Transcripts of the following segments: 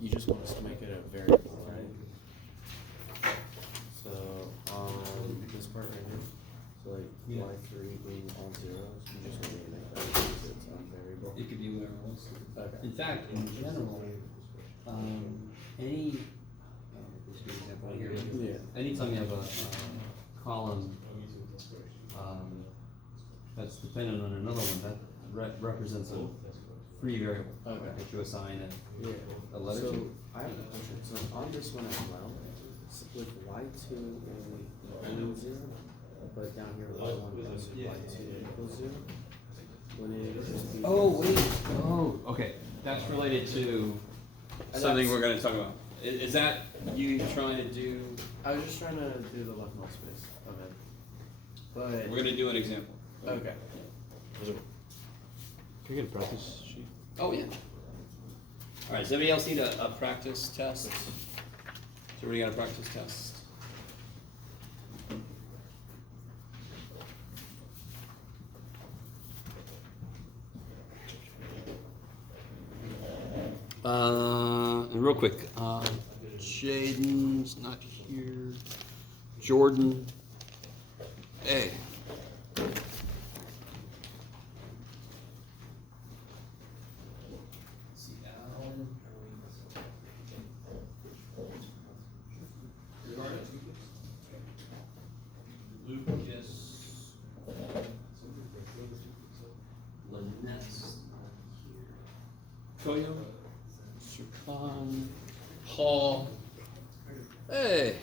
you just want us to make it a variable, right? So on this part right here, so like Yeah. y3 being all zeros, you just want me to make that into its own variable. It could be whatever it wants. Okay. In fact, in general, any, this is an example here. Yeah. Anytime you have a column that's dependent on another one, that represents a free variable Okay. that you assign Yeah. a letter So to. I have a question. So on this one as well, with y2 only being 0, but down here y1 plus y2 equals 0, when it just be Oh, wait, oh, okay, that's related to something we're gonna talk about. Is that you trying to do, I was just trying to do the left null space of it, but we're gonna do an example. okay. Can I get a practice sheet? Oh, yeah. All right, does anybody else need a practice test? So everybody got a practice test? And real quick, Jaden's not here. Jordan. Hey. See Alan. Lucas. Lynette's here. Koyo. Sirpan. Paul. Hey.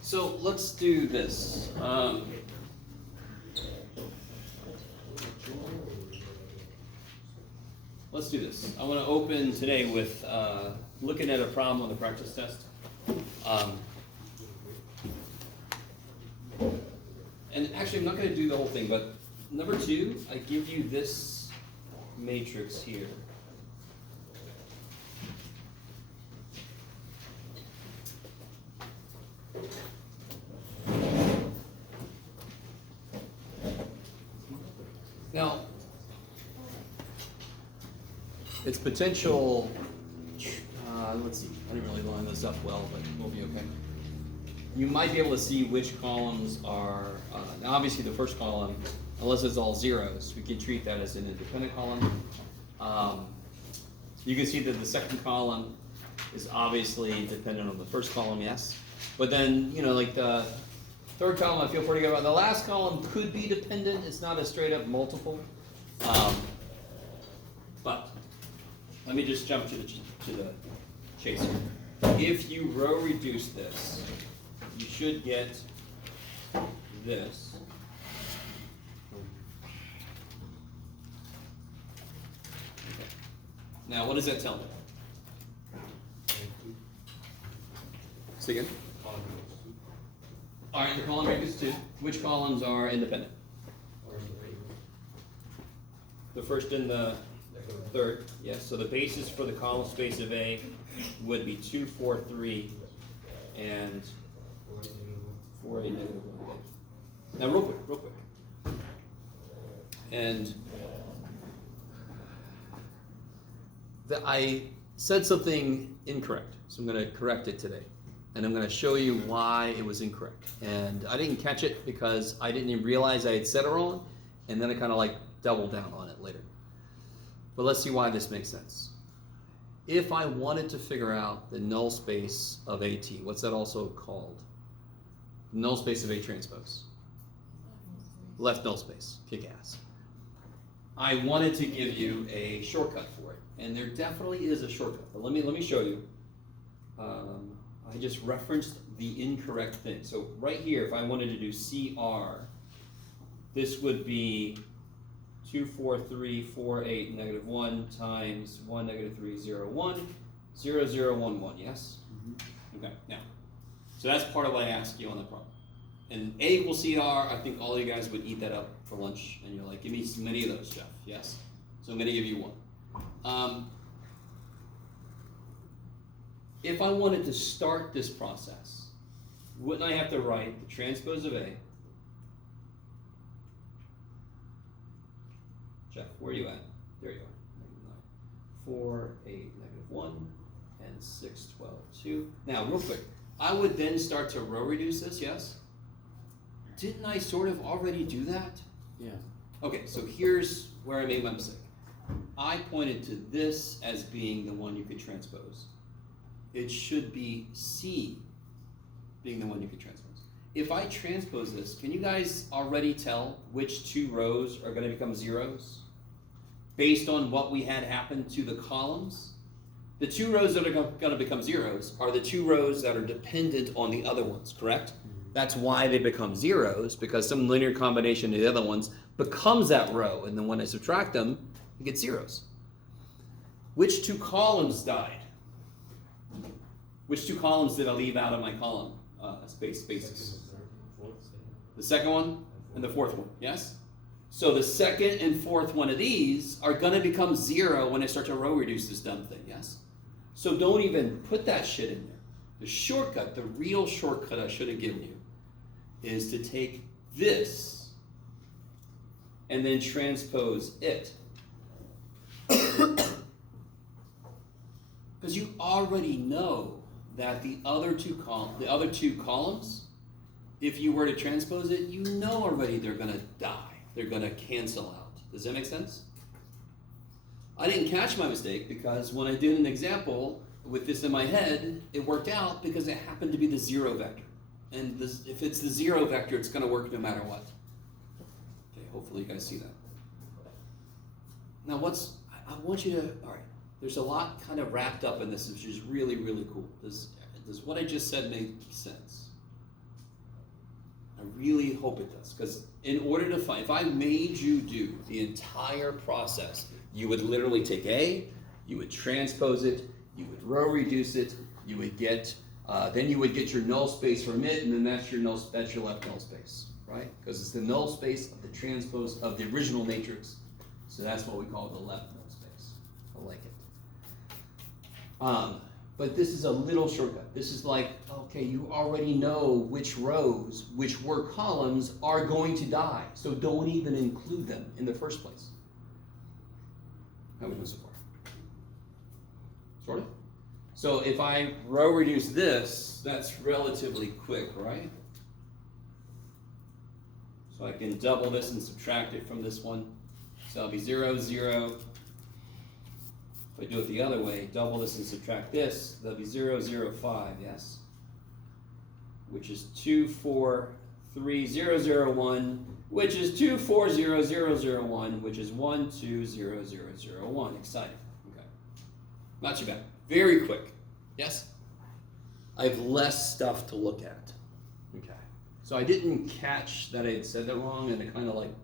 So let's do this. Let's do this. I want to open today with looking at a problem on the practice test. And actually, I'm not going to do the whole thing, but number 2, I give you this matrix here. Now, its potential, let's see, I didn't really line this up well, but we'll be okay. You might be able to see which columns are, now obviously the first column, unless it's all zeros, we can treat that as an independent column. You can see that the second column is obviously dependent on the first column, yes. But then, you know, like the third column I feel pretty good about. The last column could be dependent, it's not a straight up multiple. But let me just jump to the chase here. If you row reduce this, you should get this. Okay. Now, what does that tell me? Say again? All right, the column rank is 2. Which columns are independent? The first and the third, yes. So the basis for the column space of A would be 2, 4, 3, and 4, 8, negative 1. Now, real quick. And I said something incorrect, so I'm going to correct it today. And I'm going to show you why it was incorrect. And I didn't catch it because I didn't even realize I had said it wrong, and then I kind of like doubled down on it later. But let's see why this makes sense. If I wanted to figure out the null space of AT, what's that also called? Null space of A transpose. Left null space, kick ass. I wanted to give you a shortcut for it, and there definitely is a shortcut. But let me show you. I just referenced the incorrect thing. So right here, if I wanted to do CR, this would be 2, 4, 3, 4, 8, negative 1 times 1, negative 3, 0, 1, 0, 0, 1, 1, yes? Mm-hmm. Okay, now, so that's part of what I asked you on the problem. And A equals CR, I think all you guys would eat that up for lunch, and you're like, give me as many of those, Jeff, yes? So I'm gonna give you one. If I wanted to start this process, wouldn't I have to write the transpose of A? Jeff, where are you at? There you are. 4, 8, -1, and 6, 12, 2. Now, real quick, I would then start to row reduce this, yes? Didn't I sort of already do that? Yeah. Okay, so here's where I made my mistake. I pointed to this as being the one you could transpose. It should be C being the one you could transpose. If I transpose this, can you guys already tell which two rows are going to become zeros? Based on what we had happen to the columns? The two rows that are going to become zeros are the two rows that are dependent on the other ones, correct? That's why they become zeros, because some linear combination of the other ones becomes that row, and then when I subtract them, I get zeros. Which two columns died? Which two columns did I leave out of my column spaces? The second one and the fourth one, yes? So the second and fourth one of these are going to become zero when I start to row reduce this dumb thing, yes? So don't even put that shit in there. The shortcut, the real shortcut I should have given you, is to take this and then transpose it. Because you already know that the other two columns, if you were to transpose it, you know already they're going to die. They're going to cancel out. Does that make sense? I didn't catch my mistake because when I did an example with this in my head, it worked out because it happened to be the zero vector. And if it's the zero vector, it's going to work no matter what. Okay, hopefully you guys see that. Now I want you to, all right, there's a lot kind of wrapped up in this, which is really, really cool. Does what I just said make sense? I really hope it does, because in order to find, if I made you do the entire process, you would literally take A, you would transpose it, you would row reduce it, you would get, then you would get your null space from it, and then that's your left null space, right? Because it's the null space of the transpose of the original matrix. So that's what we call the left null space. I like it. But this is a little shortcut. This is like, okay, you already know which rows, which were columns, are going to die. So don't even include them in the first place. How we doing so far? Sort of? So if I row reduce this, that's relatively quick, right? So I can double this and subtract it from this one. So it'll be 0, 0. If I do it the other way, double this and subtract this, that'll be 0, 0, 5, yes? Which is 2, 4, 3, 0, 0, 1, which is 2, 4, 0, 0, 0, 1, which is 1, 2, 0, 0, 0, 1. Exciting. Okay. Not too bad. Very quick. Yes? I have less stuff to look at. Okay. So I didn't catch that I had said that wrong, and I kind of like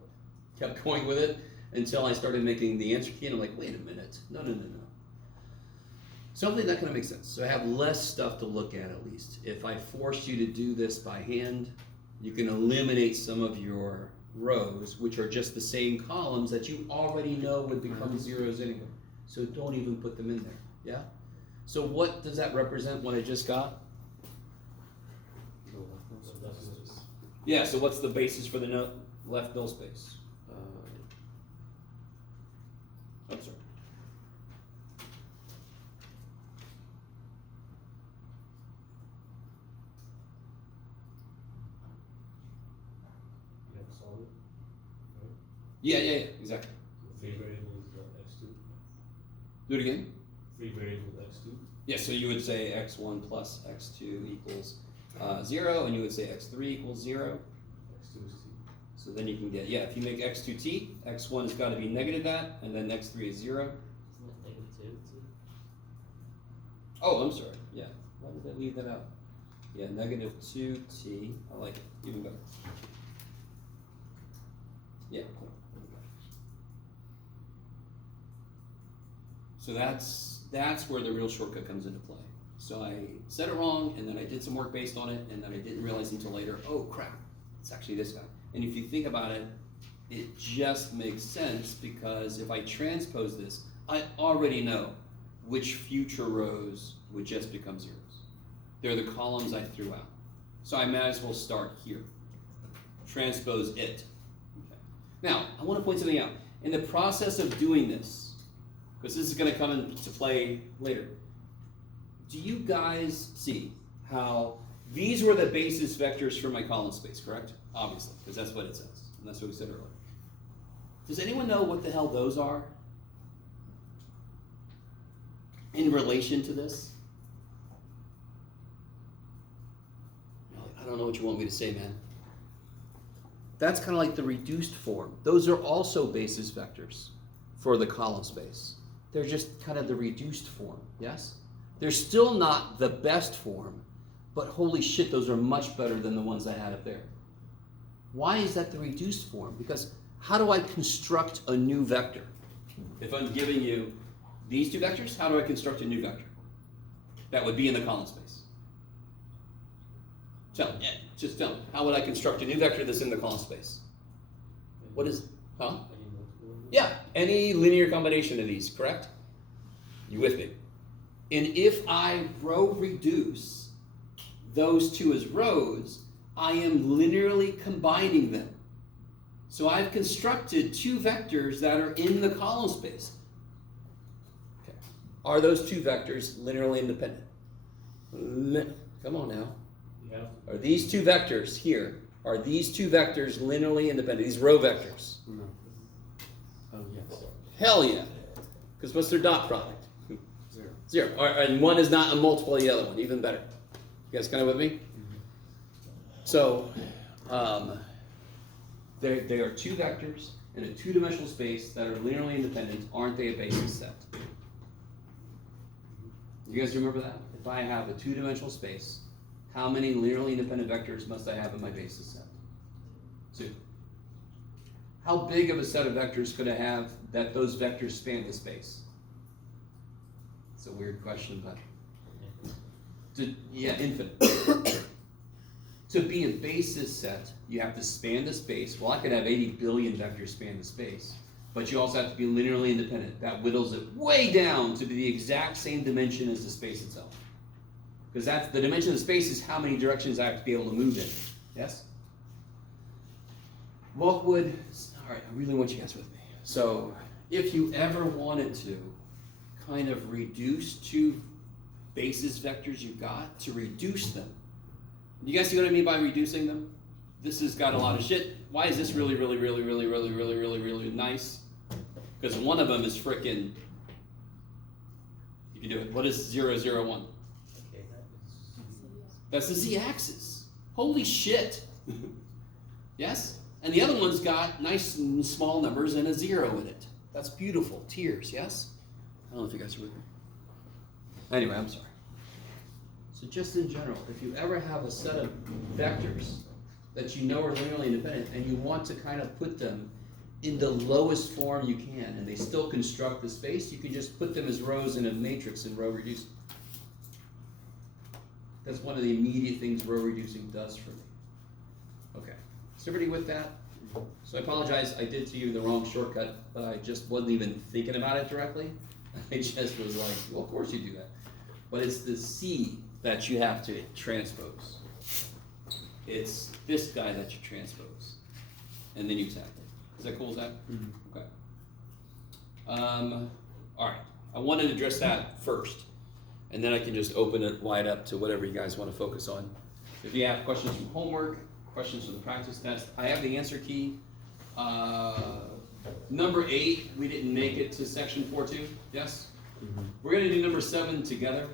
kept going with it until I started making the answer key, and I'm like, wait a minute. No. Something that kind of makes sense. So I have less stuff to look at least. If I forced you to do this by hand, you can eliminate some of your rows, which are just the same columns that you already know would become zeros anyway. So don't even put them in there, yeah? So what does that represent, what I just got? Yeah, so what's the basis for the left null space? I'm sorry. You have to solve it, right? Yeah, exactly. Free variable is x2. Do it again. Free variable x2. Yeah, so you would say x1 plus x2 equals 0, and you would say x3 equals 0. X2 is t. So then you can get, yeah, if you make x2 t, x1 has got to be negative that, and then x3 is 0. Isn't it -2 too? Oh, I'm sorry, yeah. Why did I leave that out? Yeah, negative 2t. I like it, even better. Yeah, cool. So that's where the real shortcut comes into play. So I said it wrong, and then I did some work based on it, and then I didn't realize until later, oh crap, it's actually this guy. And if you think about it, it just makes sense, because if I transpose this, I already know which future rows would just become zeros. They're the columns I threw out. So I might as well start here. Transpose it. Okay. Now, I want to point something out. In the process of doing this, because this is going to come into play later, do you guys see how these were the basis vectors for my column space, correct? Obviously, because that's what it says. And that's what we said earlier. Does anyone know what the hell those are in relation to this? I don't know what you want me to say, man. That's kind of like the reduced form. Those are also basis vectors for the column space. They're just kind of the reduced form, yes? They're still not the best form, but holy shit, those are much better than the ones I had up there. Why is that the reduced form? Because how do I construct a new vector? If I'm giving you these two vectors, how do I construct a new vector that would be in the column space? Tell me, just tell me. How would I construct a new vector that's in the column space? What is, huh? Yeah, any linear combination of these, correct? You with me? And if I row reduce those two as rows, I am linearly combining them. So I've constructed two vectors that are in the column space. Okay. Are those two vectors linearly independent? Come on now. Yeah. Are these two vectors here, are these two vectors linearly independent? These row vectors? No. Oh, yes. Hell yeah. Because what's their dot product? 0. 0. And one is not a multiple of the other one, even better. You guys kind of with me? So, they are two vectors in a two-dimensional space that are linearly independent. Aren't they a basis set? You guys remember that? If I have a two-dimensional space, how many linearly independent vectors must I have in my basis set? 2. How big of a set of vectors could I have that those vectors span the space? It's a weird question, but yeah, infinite. To be a basis set, you have to span the space. Well, I could have 80 billion vectors span the space, but you also have to be linearly independent. That whittles it way down to be the exact same dimension as the space itself. Because that's the dimension of the space is how many directions I have to be able to move in. Yes? What would, all right, I really want you guys with me. So if you ever wanted to kind of reduce two basis vectors you got, to reduce them. You guys see what I mean by reducing them? This has got a lot of shit. Why is this really nice? Because one of them is frickin', you can do it. What is 0, 0, 1? Okay, That's the z-axis. Holy shit. Yes? And the other one's got nice small numbers and a 0 in it. That's beautiful. Tears, yes? I don't know if you guys are with me. Anyway, I'm sorry. So just in general, if you ever have a set of vectors that you know are linearly independent and you want to kind of put them in the lowest form you can and they still construct the space, you can just put them as rows in a matrix and row reduce. That's one of the immediate things row reducing does for me. Okay, is everybody with that? So I apologize, I did to you the wrong shortcut, but I just wasn't even thinking about it directly. I just was like, well, of course you do that. But it's the C that you have to transpose. It's this guy that you transpose. And then you tackle it. Is that cool as that? Mm-hmm. Okay. All right. I wanted to address that first. And then I can just open it wide up to whatever you guys want to focus on. If you have questions from homework, questions from the practice test, I have the answer key. Number 8, we didn't make it to section 4.2. Yes? Mm-hmm. We're going to do number 7 together,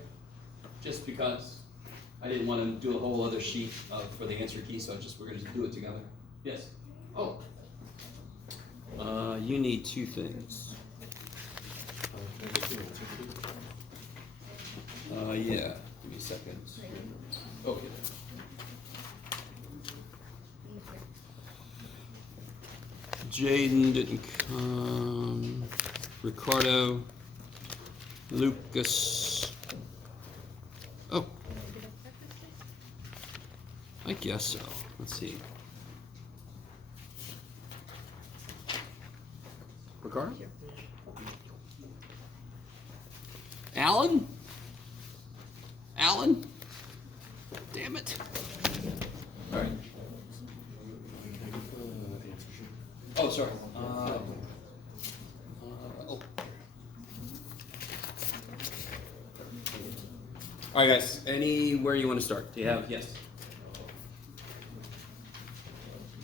just because I didn't want to do a whole other sheet for the answer key, so we're going to do it together. Yes? Oh. You need 2 things. Yeah. Give me a second. Okay. Jaden didn't come. Ricardo. Lucas. Oh. I guess so. Let's see. Ricardo? Alan? Alan? Damn it. All right. Oh, sorry. Oh. All right, guys. Anywhere you want to start? Do you have? Yes.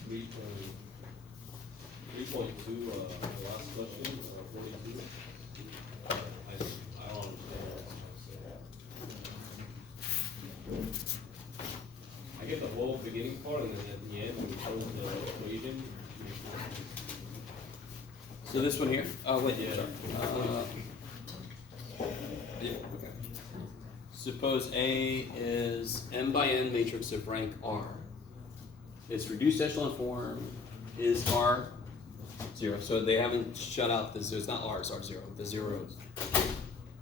3.2, last question, 42. I don't understand. I get the whole beginning part, and then at the end, we close the equation. So this one here. Oh wait. Yeah. Sorry. Yeah. Okay. Suppose A is m by n matrix of rank R. Its reduced echelon form is R 0. So they haven't shut out the zero. It's not R, it's R 0. The zeros.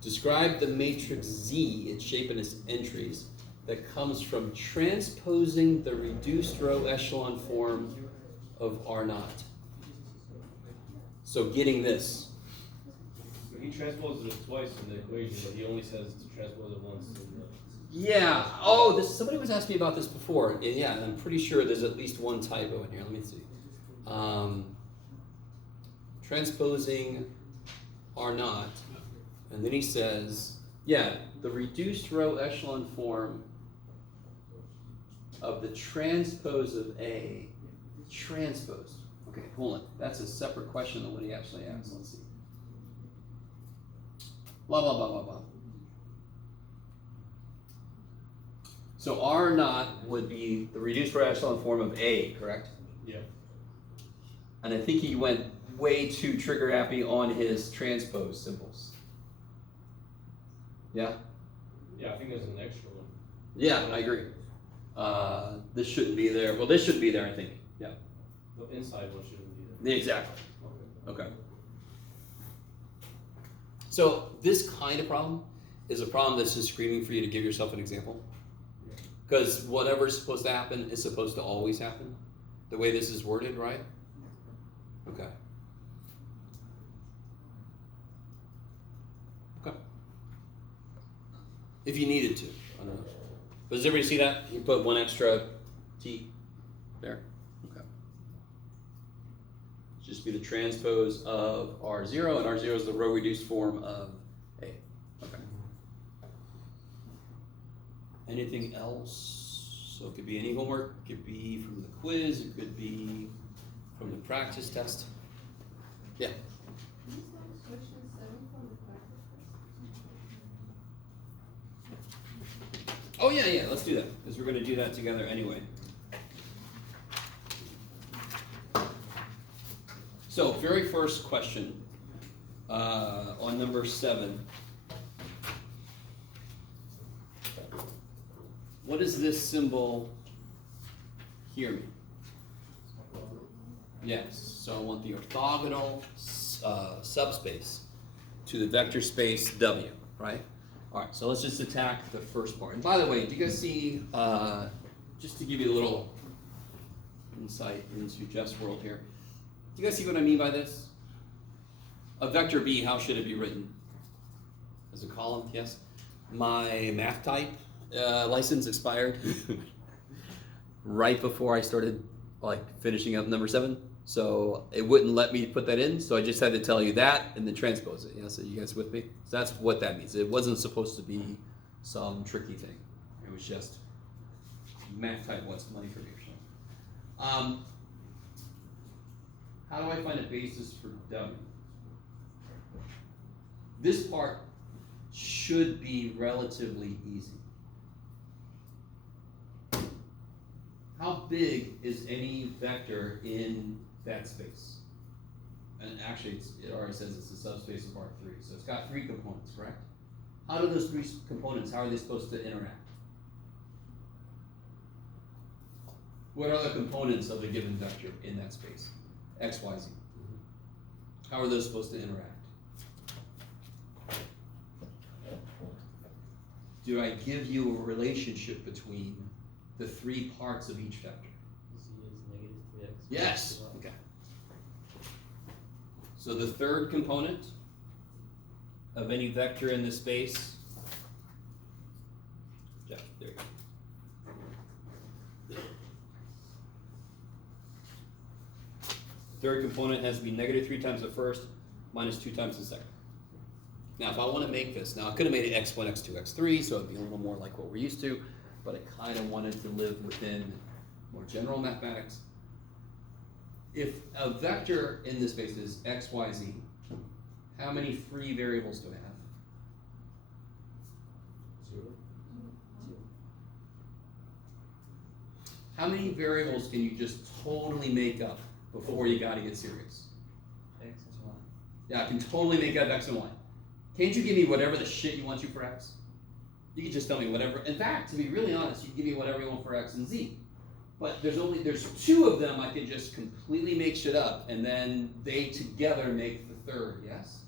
Describe the matrix Z, its shape and its entries, that comes from transposing the reduced row echelon form of R naught. So getting this. He transposes it twice in the equation, but he only says to transpose it once in the. Yeah. Oh, somebody was asking me about this before. And yeah, and I'm pretty sure there's at least one typo in here. Let me see. Transposing R naught, and then he says, yeah, the reduced row echelon form of the transpose of A transposed. Okay, hold on. That's a separate question than what he actually asked. Let's see. Blah, blah, blah, blah, blah. So R naught would be the reduced row echelon form of A, correct? Yeah. And I think he went way too trigger happy on his transpose symbols. Yeah? Yeah, I think there's an extra one. Yeah, I agree. This shouldn't be there. Well, this should be there, I think. Yeah. The inside one shouldn't be there. Exactly. Okay. Okay. So this kind of problem is a problem that's just screaming for you to give yourself an example. Because whatever's supposed to happen is supposed to always happen. The way this is worded, right? Okay. Okay. If you needed to, I don't know. But does everybody see that? You put one extra T there. Okay. Just be the transpose of R0, and R0 is the row reduced form of A. Okay. Anything else? So it could be any homework, it could be from the quiz, it could be from the practice test. Yeah. Can you start question 7 from the practice? Oh yeah, let's do that, because we're going to do that together anyway. So, very first question on number 7. What does this symbol here mean? Yes, so I want the orthogonal subspace to the vector space W, right? All right, so let's just attack the first part. And by the way, do you guys see, just to give you a little insight into Jeff's world here, do you guys see what I mean by this? A vector B, how should it be written? As a column, yes? My math type license expired right before I started finishing up number 7. So it wouldn't let me put that in, so I just had to tell you that and then transpose it. Yeah, so you guys with me? So that's what that means. It wasn't supposed to be some tricky thing. It was just math type wants money from me or something. How do I find a basis for W? This part should be relatively easy. How big is any vector in that space? And actually, it already says it's a subspace of R3, so it's got 3 components, correct? How do those 3 components, how are they supposed to interact? What are the components of a given vector in that space? X, Y, Z. How are those supposed to interact? Do I give you a relationship between the 3 parts of each vector? Z is negative 3x. Yes. Okay. So the third component of any vector in the space, Jeff, there you go. Third component has to be negative 3 times the first, minus 2 times the second. Now, if I want to make this, now I could have made it x1, x2, x3, so it'd be a little more like what we're used to, but I kind of wanted to live within more general mathematics. If a vector in this space is x, y, z, how many free variables do I have? How many variables can you just totally make up before you gotta get serious? X and Y. Yeah, I can totally make up x and y. Can't you give me whatever the shit you want to for x? You can just tell me whatever. In fact, to be really honest, you can give me whatever you want for x and z. But there's 2 of them I can just completely make shit up, and then they together make the third, yes?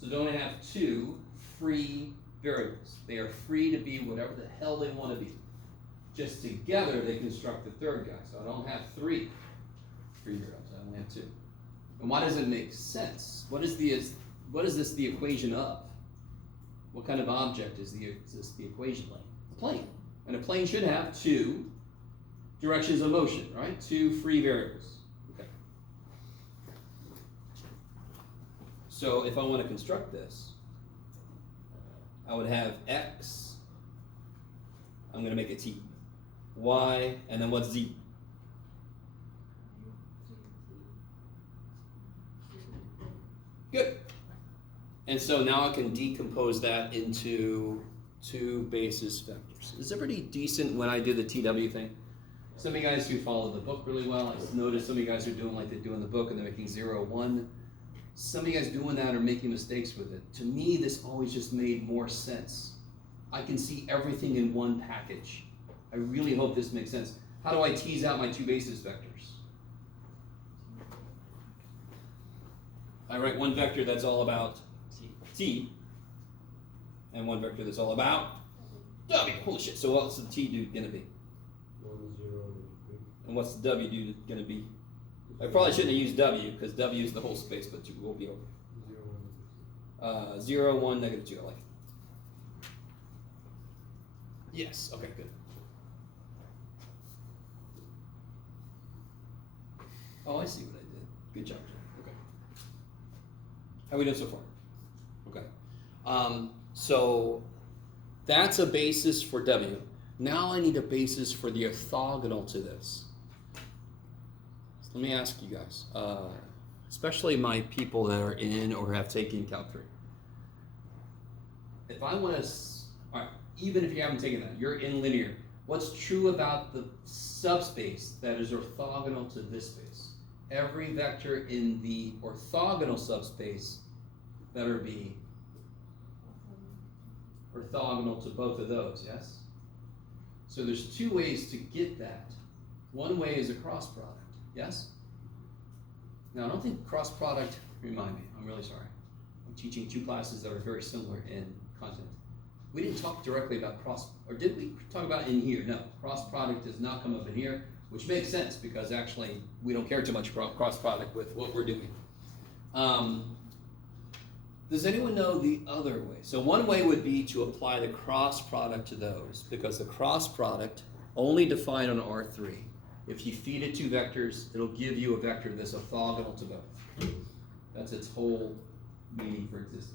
So don't I have 2 free variables? They are free to be whatever the hell they want to be. Just together they construct the third guy. So I don't have 3 free variables, I only have 2. And why does it make sense? What is this the equation of? What kind of object is this the equation like? A plane. And a plane should have 2 directions of motion, right? 2 free variables. Okay. So if I want to construct this, I would have x, I'm going to make it t, y, and then what's z? Good. And so now I can decompose that into 2 basis vectors. Is everybody decent when I do the TW thing? Some of you guys who follow the book really well, I noticed some of you guys are doing like they do in the book and they're making 0, 1. Some of you guys doing that are making mistakes with it. To me, this always just made more sense. I can see everything in one package. I really hope this makes sense. How do I tease out my 2 basis vectors? I write one vector that's all about t, and one vector that's all about w. Holy shit, so what's the t dude gonna be? 1, 0, 3. And what's the w dude gonna be? I probably shouldn't have used w, because w is the whole space, but 2 will be over. 0, 1, negative 2, I like it. Yes, okay, good. Oh, I see what I did. Good job. Okay. How are we doing so far? Okay. So that's a basis for W. Now I need a basis for the orthogonal to this. So let me ask you guys, especially my people that are in or have taken Calc 3. If I want to, all right, even if you haven't taken that, you're in linear. What's true about the subspace that is orthogonal to this space? Every vector in the orthogonal subspace better be orthogonal to both of those, yes? So there's 2 ways to get that. One way is a cross product, yes? Now I don't think cross product, remind me, I'm really sorry. I'm teaching 2 classes that are very similar in content. We didn't talk directly about or did we talk about it in here? No, cross product does not come up in here, which makes sense because actually we don't care too much about cross product with what we're doing. Does anyone know the other way? So one way would be to apply the cross product to those, because the cross product only defined on R3. If you feed it 2 vectors, it'll give you a vector that's orthogonal to both. That's its whole meaning for existence.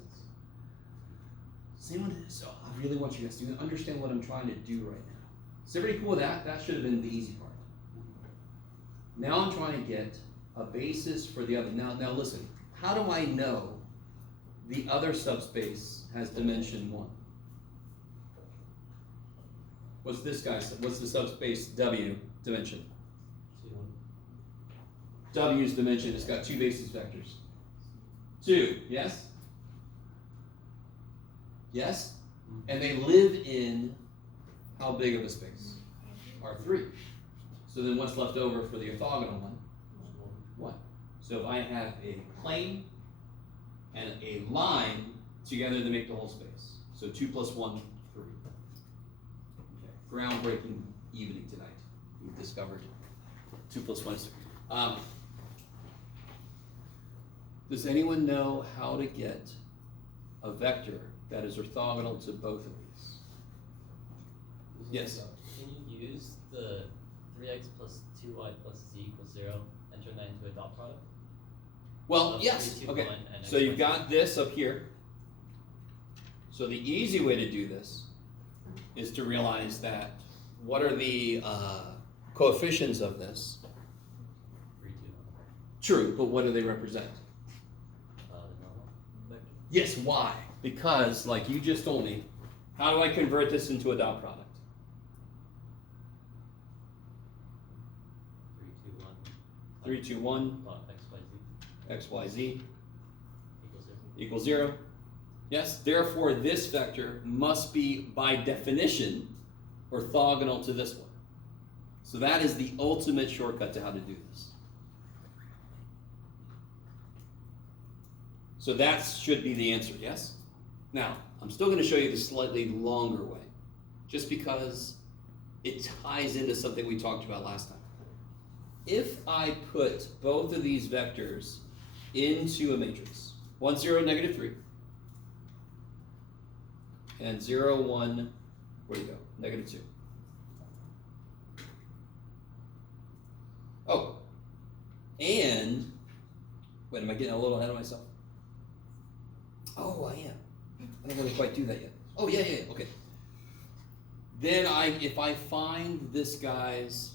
So I really want you guys to understand what I'm trying to do right now. Is everybody cool with that? That should have been the easy part. Now I'm trying to get a basis for the other. Now listen, how do I know the other subspace has dimension 1? What's this guy? What's the subspace W dimension? 2. W's dimension, it's got 2 basis vectors. 2, yes? Yes? And they live in how big of a space? R3. So then what's left over for the orthogonal one? 1. So if I have a plane and a line, together they make the whole space. So 2 plus 1, 3. Okay. Groundbreaking evening tonight. We've discovered 2 plus 1 is 3. Does anyone know how to get a vector that is orthogonal to both of these? Yes? Can you use the 3x plus 2y plus z equals 0 and turn that into a dot product? Well, of yes, 3, 2, okay. 1, and So X, you've Y, Z. got this up here. So the easy way to do this is to realize that what are the coefficients of this? 3, 2, 1. True, but what do they represent? The normal vector. Yes, why? Because, like you just told me, how do I convert this into a dot product? 3, 2, 1. 3, 2, 1, Plot X, Y, Z x, y, z equals 0. equals 0. Yes, therefore this vector must be, by definition, orthogonal to this one. So that is the ultimate shortcut to how to do this. So that should be the answer, yes? Now, I'm still going to show you the slightly longer way, just because it ties into something we talked about last time. If I put both of these vectors into a matrix, 1, 0, negative 3, and 0, 1, where do you go? Negative 2. Oh, and, wait, am I getting a little ahead of myself? Oh, I am. I don't really quite do that yet. Oh, yeah, okay. Then if I find this guy's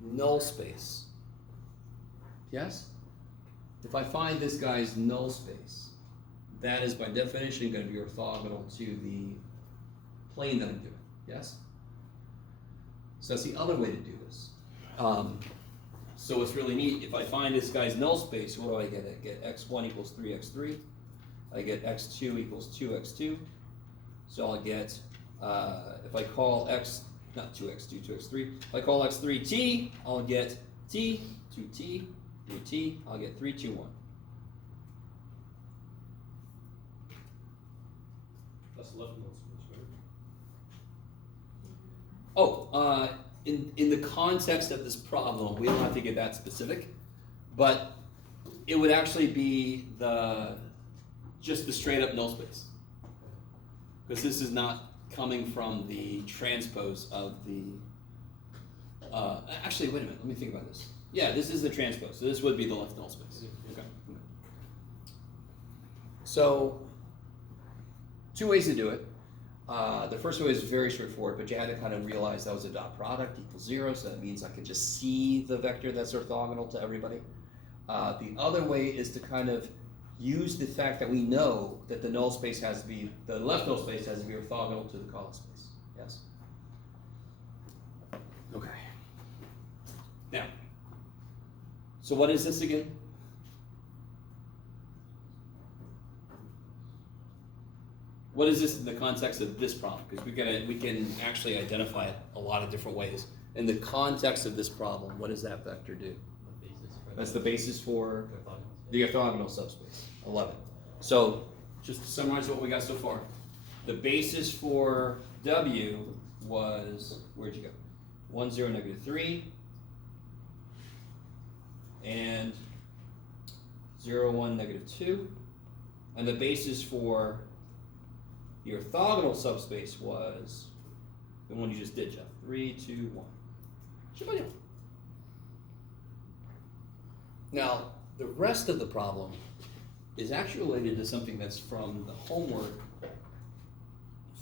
null space, yes? If I find this guy's null space, that is by definition going to be orthogonal to the plane that I'm doing, yes? So that's the other way to do this. So it's really neat. If I find this guy's null space, what do I get? I get x1 equals 3x3. I get x2 equals 2x2. So I'll get, if I call x, not 2x2, 2x3, if I call x3 t, I'll get t, 2t, 3t, I'll get 3, 2, 1. That's left node switch, right? Oh, in the context of this problem, we don't have to get that specific, but it would actually be just the straight up null space. Because this is not coming from the transpose of the, actually, wait a minute, let me think about this. Yeah, this is the transpose, so this would be the left null space. Okay. So, two ways to do it. The first way is very straightforward, but you had to kind of realize that was a dot product equals 0, so that means I could just see the vector that's orthogonal to everybody. The other way is to kind of use the fact that we know that the null space has to be, the left null space has to be orthogonal to the column space. Yes? Okay. Now, so what is this again? What is this in the context of this problem? Because we can actually identify it a lot of different ways. In the context of this problem, what does that vector do? The basis for That's the basis for orthogonal. the orthogonal subspace, 11. So, just to summarize what we got so far. The basis for W was, where'd you go? 1, 0, negative 3, and 0, 1, negative 2. And the basis for the orthogonal subspace was the one you just did, Jeff. 3, 2, 1. Shibboleth. Now, the rest of the problem is actually related to something that's from the homework,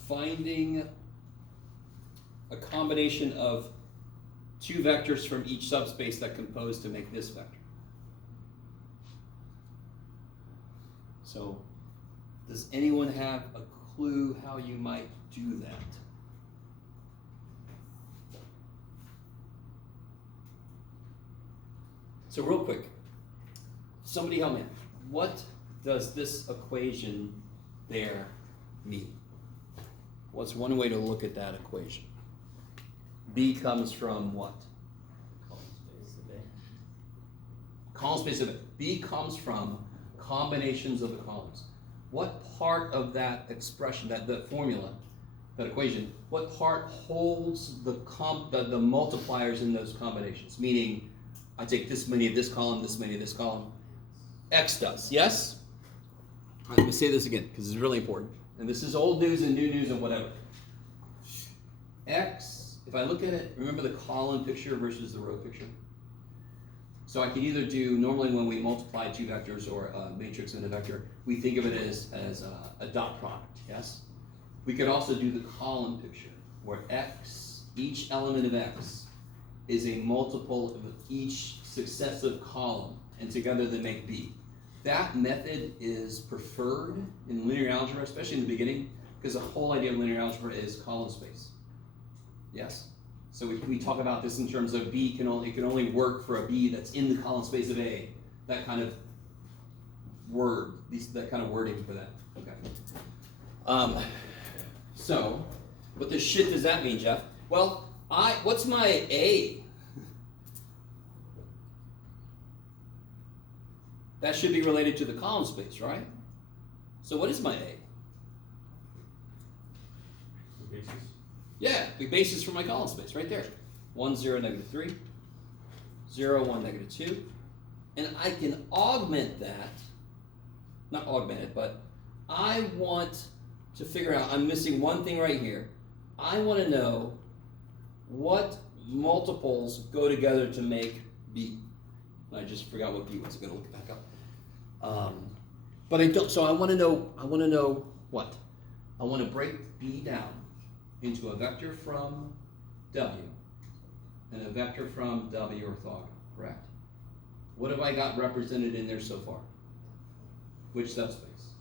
finding a combination of two vectors from each subspace that compose to make this vector. So, does anyone have a clue how you might do that? So real quick, somebody help me. What does this equation there mean? What's one way to look at that equation? B comes from what? Column space of A. Column space of it. B comes from combinations of the columns. What part of that expression, that formula, that equation, what part holds the multipliers in those combinations? Meaning, I take this many of this column, this many of this column. X does, yes? All right, let me say this again, because it's really important. And this is old news and new news and whatever. X, if I look at it, remember the column picture versus the row picture? So I can either do, normally when we multiply two vectors or a matrix and a vector, we think of it as a dot product, yes? We could also do the column picture, where x, each element of x, is a multiple of each successive column, and together they make B. That method is preferred in linear algebra, especially in the beginning, because the whole idea of linear algebra is column space. Yes? So we talk about this in terms of B can only work for a B that's in the column space of A. That kind of that kind of wording for that. Okay. So, what the shit does that mean, Jeff? Well, what's my A? That should be related to the column space, right? So what is my A? The basis. Yeah, the basis for my column space, right there. 1, 0, -3, 0, 1, -2. And I can augment that, not augment it, but I want to figure out, I'm missing one thing right here. I want to know what multiples go together to make B. I just forgot what B was. I'm gonna look it back up. But I don't. So I want to know what? I want to break B down into a vector from W and a vector from W orthogonal. Correct? What have I got represented in there so far? Which subspace?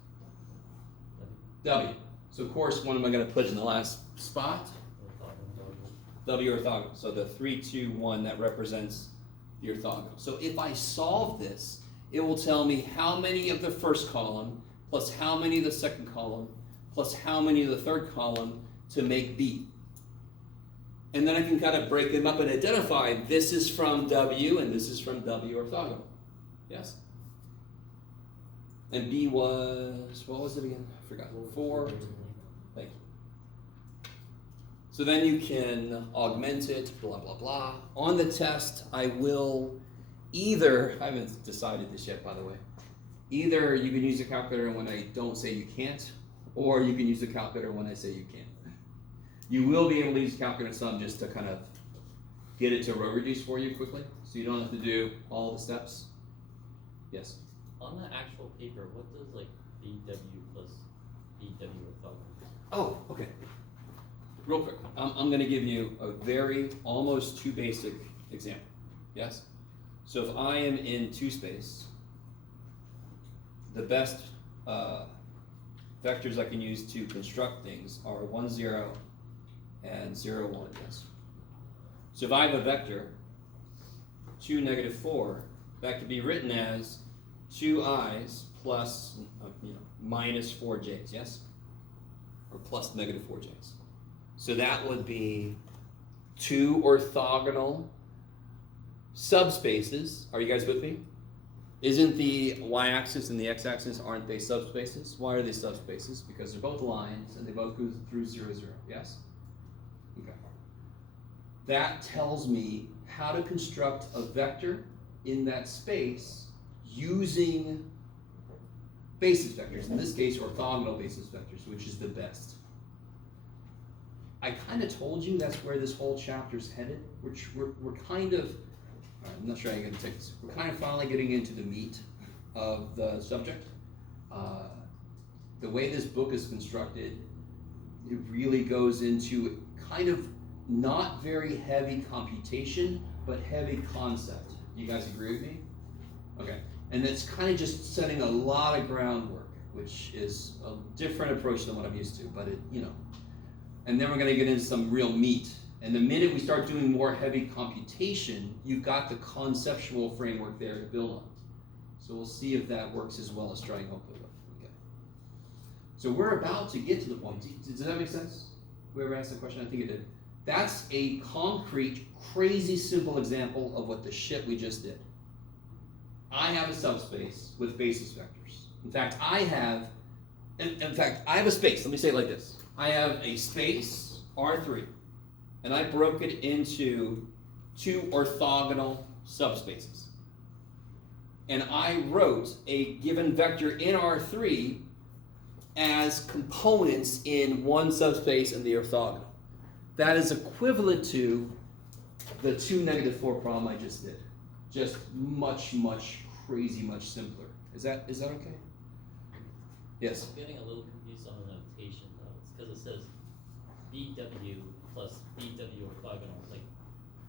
W. So of course, what am I going to put in the last spot? W orthogonal. So the 3, 2, 1 that represents the orthogonal. So if I solve this, it will tell me how many of the first column plus how many of the second column plus how many of the third column to make B. And then I can kind of break them up and identify this is from W and this is from W orthogonal. Yes? And B was, what was it again? I forgot. 4. Thank you. So then you can augment it, blah, blah, blah. On the test, I will either, I haven't decided this yet, by the way. Either you can use a calculator when I don't say you can't, or you can use a calculator when I say you can. You will be able to use a calculator some just to kind of get it to row reduce for you quickly, so you don't have to do all the steps. Yes? On the actual paper, what does like BW plus BW orthogonal? Oh, okay. Real quick, I'm going to give you a very, almost too basic example. Yes? So if I am in 2 space, the best vectors I can use to construct things are 1, 0 and 0, 1, yes? So if I have a vector, 2, -4, that could be written as 2 i's plus, minus 4 j's, yes? Or plus -4 j's. So that would be 2 orthogonal subspaces. Are you guys with me? Isn't the y-axis and the x-axis, aren't they subspaces? Why are they subspaces? Because they're both lines and they both go through 0, 0, yes? Okay. That tells me how to construct a vector in that space using basis vectors. In this case, orthogonal basis vectors, which is the best. I kind of told you that's where this whole chapter's headed. We're kind of, I'm not sure how you're going to take this. We're kind of finally getting into the meat of the subject. The way this book is constructed, it really goes into kind of not very heavy computation, but heavy concept. Do you guys agree with me? Okay. And it's kind of just setting a lot of groundwork, which is a different approach than what I'm used to, but and then we're going to get into some real meat. And the minute we start doing more heavy computation, you've got the conceptual framework there to build on. So we'll see if that works as well as trying hopefully will. Okay. So we're about to get to the point. Does that make sense? Whoever asked the question, I think it did. That's a concrete, crazy simple example of what the shit we just did. I have a subspace with basis vectors. In fact, I have a space. Let me say it like this. I have a space, R3, and I broke it into 2 orthogonal subspaces. And I wrote a given vector in R3 as components in one subspace and the orthogonal. That is equivalent to the 2, -4 problem I just did. just much, much crazy, much simpler. Is that okay? Yes. I'm getting a little confused on the notation though. It's because it says BW plus BW orthogonal. Like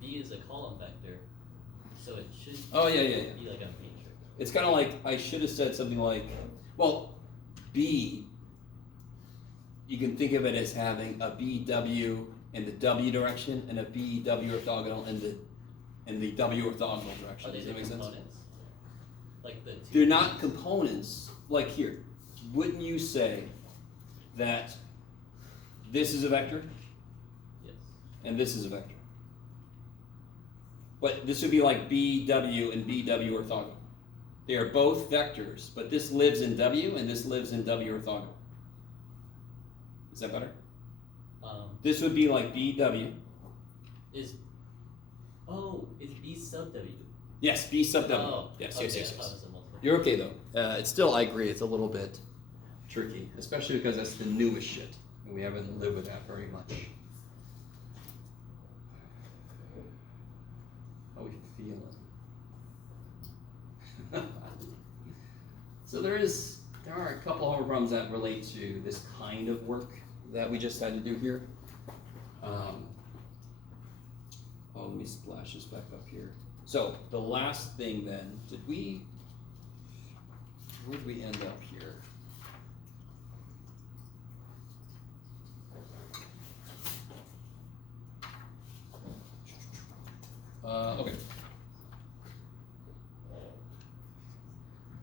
B is a column vector, so it should Oh yeah. be like a matrix. It's kind of like I should have said something like, well, B. You can think of it as having a BW in the W direction and a BW orthogonal in the W orthogonal direction. Are they Does the that make sense? components? Like the two. They're not components. Like here, wouldn't you say that this is a vector Yes. and this is a vector? But this would be like BW and BW orthogonal. They are both vectors, but this lives in W and this lives in W orthogonal. Is that better? This would be like BW. Is B sub W? Yes, B sub W. Oh, Yes. okay, I thought it was a multiple. You're okay though. It's still, I agree, it's a little bit tricky, especially because that's the newest shit, and we haven't lived with that very much. How we feeling? So there are a couple homework problems that relate to this kind of work that we just had to do here. Let me splash this back up here. So the last thing then, where did we end up here? Okay.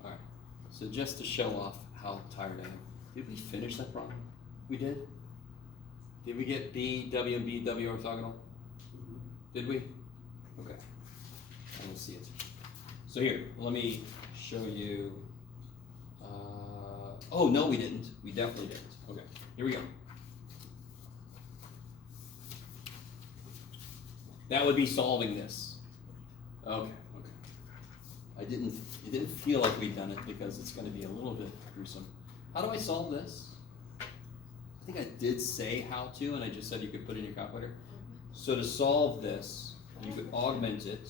Alright, so just to show off how tired I am, did we finish that problem? We did? Did we get B, W, and B, W orthogonal? Did we? Okay. I don't see it. So here, let me show you. Oh, no, we didn't. We definitely didn't. Okay, here we go. That would be solving this. Okay. It didn't feel like we'd done it because it's going to be a little bit gruesome. How do I solve this? I think I did say how to, and I just said you could put it in your calculator. So to solve this, you could augment it.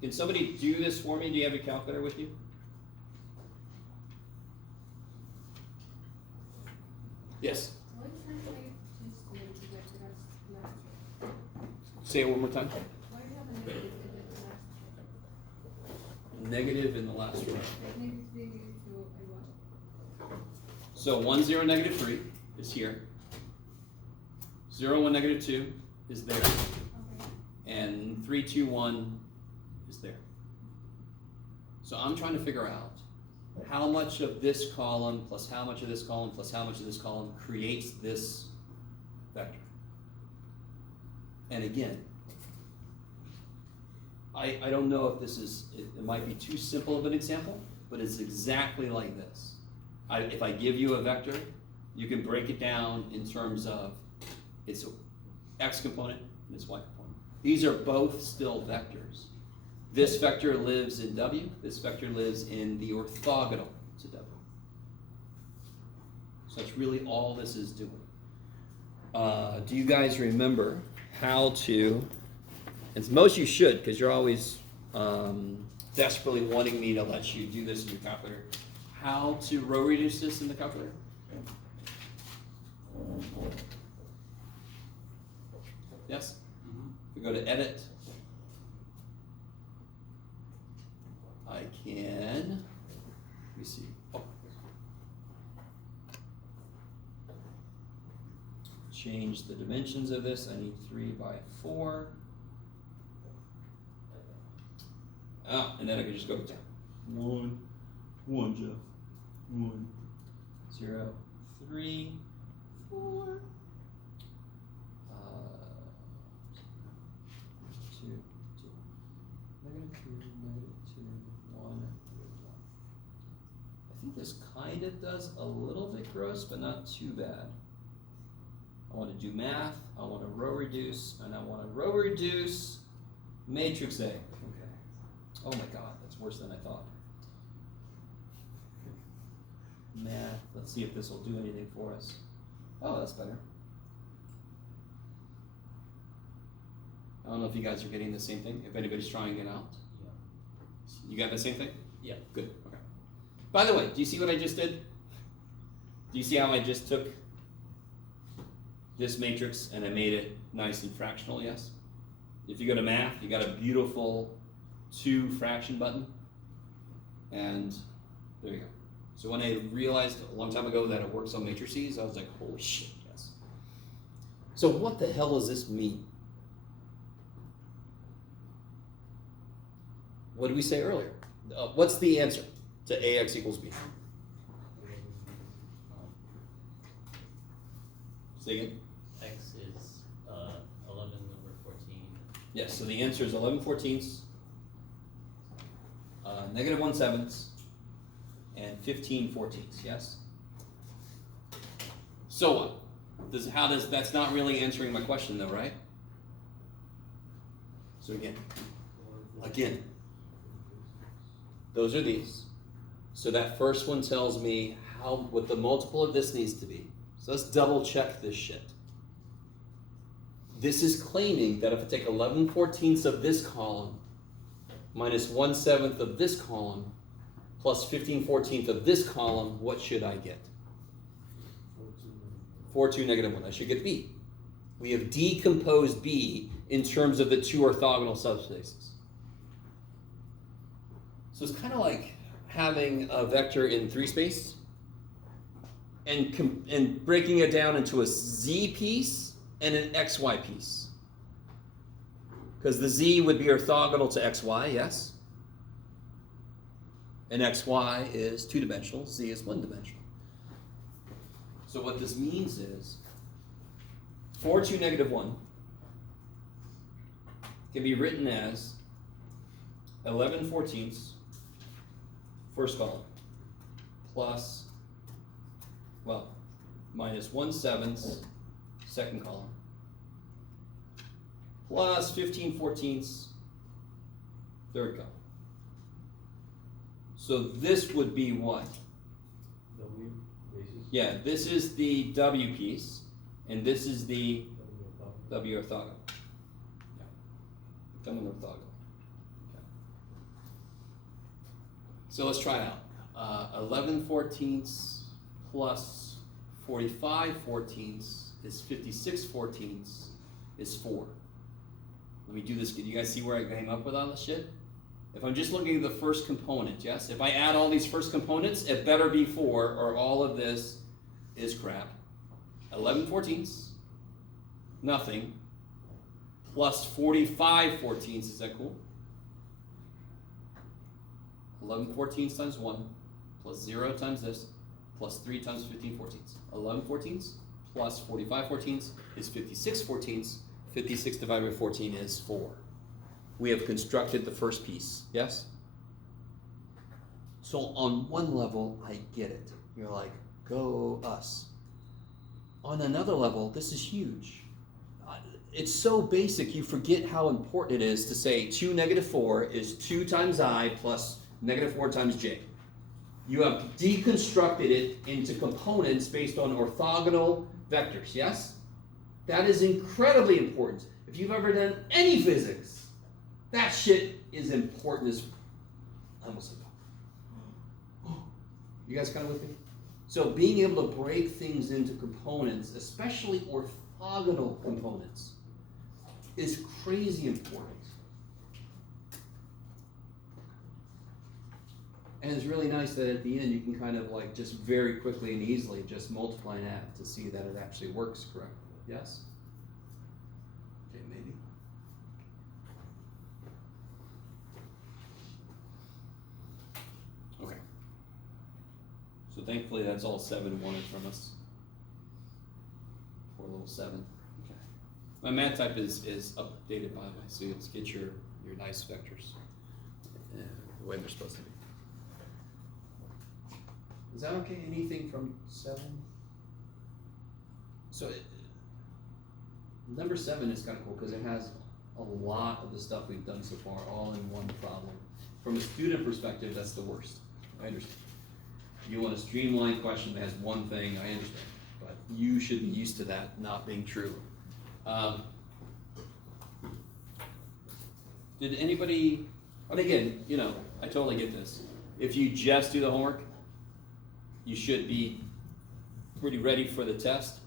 Can somebody do this for me? Do you have your calculator with you? Yes. Why translate just negative like the last? Say it one more time. Why do you have a negative in the last? Negative in the last row. Like negative 3 to a 1. So 1, 0, negative 3 is here. 0, 1, negative 2 is there. Okay. And 3, 2, 1 is there. So I'm trying to figure out how much of this column plus how much of this column plus how much of this column creates this vector. And again, I don't know if this is, it might be too simple of an example, but it's exactly like this. If I give you a vector, you can break it down in terms of its x component and its y component. These are both still vectors. This vector lives in W, this vector lives in the orthogonal to W. So that's really all this is doing. Do you guys remember how to, and most of you should, because you're always desperately wanting me to let you do this in your calculator, how to row reduce this in the calculator? Yes? We go to edit. I can, let me see. Oh. Change the dimensions of this. I need 3 by 4. And then I can just go to 1, Jeff. 1. 0, 3, 4. 2, 2. Negative 2, negative 2, 1, negative 1. I think this kind of does a little bit gross, but not too bad. I want to do math, I want to row reduce, and I want to row reduce matrix A. Okay. Oh my god, that's worse than I thought. Math, let's see if this will do anything for us. Oh, that's better. I don't know if you guys are getting the same thing, if anybody's trying it out. You got the same thing? Yeah. Good, okay. By the way, do you see what I just did? Do you see how I just took this matrix and I made it nice and fractional, yes? If you go to math, you got a beautiful 2 fraction button. And there you go. So when I realized a long time ago that it works on matrices, I was like, holy shit, yes. So what the hell does this mean? What did we say earlier? What's the answer to AX equals B? Say again? X is 11/14. Yes, so the answer is 11/14, -1/7, and 15/14, yes? So what? That's not really answering my question though, right? So again, those are these. So that first one tells me what the multiple of this needs to be. So let's double check this shit. This is claiming that if I take 11/14 of this column minus 1/7 of this column plus 15/14 of this column, what should I get? 4, 2, -1. I should get B. We have decomposed B in terms of the 2 orthogonal subspaces. So it's kind of like having a vector in 3 space and breaking it down into a Z piece and an XY piece. Because the Z would be orthogonal to XY, yes? And XY is 2-dimensional, Z is 1-dimensional. So what this means is 4, 2, -1 can be written as 11/14 first column plus, well, minus 1/7 second column plus 15/14 third column. So this would be what? W basis. Yeah, this is the W piece, and this is the W orthogonal. Yeah. Becoming orthogonal. Okay. So let's try it out. 11/14 plus 45/14 is 56/14 is 4. Let me do this. Do you guys see where I came up with all this shit? If I'm just looking at the first component, yes? If I add all these first components, it better be 4 or all of this is crap. 11/14, nothing, plus 45/14, is that cool? 11/14 times 1, plus 0 times this, plus 3 times 15/14. 11/14 plus 45/14 is 56/14. 56 divided by 14 is 4. We have constructed the first piece, yes? So on one level, I get it. You're like, go us. On another level, this is huge. It's so basic, you forget how important it is to say 2 -4 is 2 times I plus -4 times j. You have deconstructed it into components based on orthogonal vectors, yes? That is incredibly important. If you've ever done any physics, that shit is important as... I almost said that. You guys kind of with me? So being able to break things into components, especially orthogonal components, is crazy important. And it's really nice that at the end you can kind of like just very quickly and easily just multiply and add to see that it actually works correctly. Yes? Okay, maybe. Okay. So thankfully that's all 7 wanted from us. Poor little 7. Okay. My math type is updated by the way, so let's get your nice vectors. The way they're supposed to be. Is that okay? Anything from 7? So number 7 is kind of cool because it has a lot of the stuff we've done so far all in one problem. From a student perspective, that's the worst. I understand. You want a streamlined question that has one thing, I understand. But you should be used to that not being true. Did anybody And again, you know, I totally get this. If you just do the homework, you should be pretty ready for the test,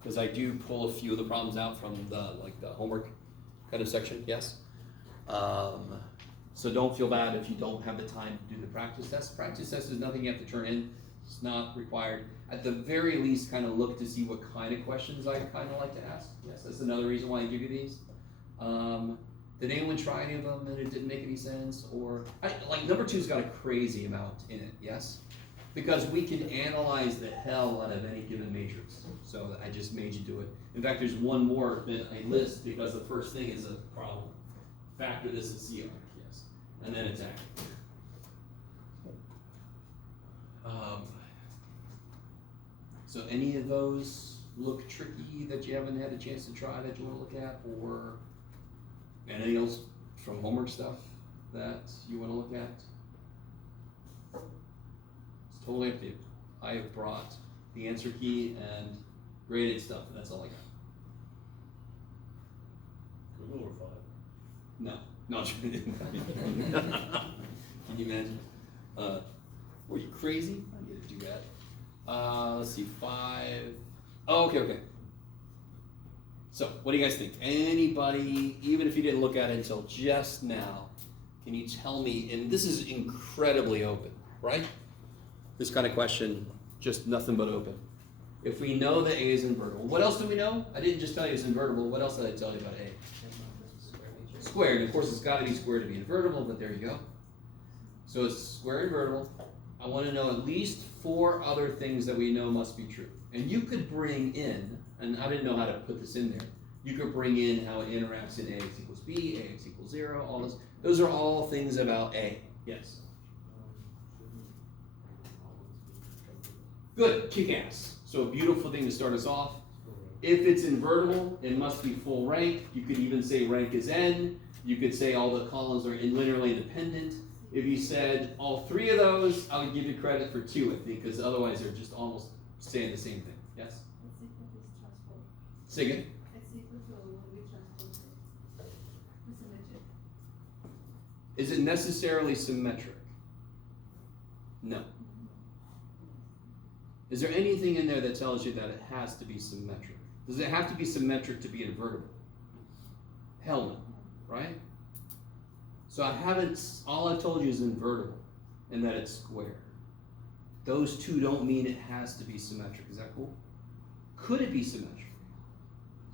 because I do pull a few of the problems out from the homework kind of section. Yes. So don't feel bad if you don't have the time to do the practice test. Practice test is nothing you have to turn in. It's not required. At the very least, kind of look to see what kind of questions I kind of like to ask. Yes, that's another reason why I do these. Did anyone try any of them and it didn't make any sense? Or like number 2's got a crazy amount in it. Yes, because we can analyze the hell out of any given matrix. So I just made you do it. In fact, there's one more that I list because the first thing is a problem. Factor this in CR. Yes, and then it's active. So any of those look tricky that you haven't had a chance to try that you want to look at, or anything else from homework stuff that you want to look at? It's totally up to you. I have brought the answer key and graded stuff, and that's all I got. Can we go over 5? No, not Can you imagine? Were you crazy? I need to do that. Let's see, 5. Oh, okay. So, what do you guys think? Anybody, even if you didn't look at it until just now, can you tell me, and this is incredibly open, right? This kind of question, just nothing but open. If we know that A is invertible, what else do we know? I didn't just tell you it's invertible, what else did I tell you about A? Squared, of course it's got to be squared to be invertible, but there you go. So it's square invertible. I want to know at least 4 other things that we know must be true. And you could bring in, and I didn't know how to put this in there, you could bring in how it interacts in AX equals B, AX equals 0, all this. Those are all things about A. Yes? Good, kick ass. So a beautiful thing to start us off. If it's invertible, it must be full rank. You could even say rank is n. You could say all the columns are linearly independent. If you said all 3 of those, I would give you credit for 2, I think, because otherwise they're just almost saying the same thing. Yes? It's equal to transpose. Say again? It's equal to when we transpose it. The symmetric. Is it necessarily symmetric? No. Is there anything in there that tells you that it has to be symmetric? Does it have to be symmetric to be invertible? Hell no, right? So I haven't, all I've told you is invertible and that it's square. Those 2 don't mean it has to be symmetric. Is that cool? Could it be symmetric?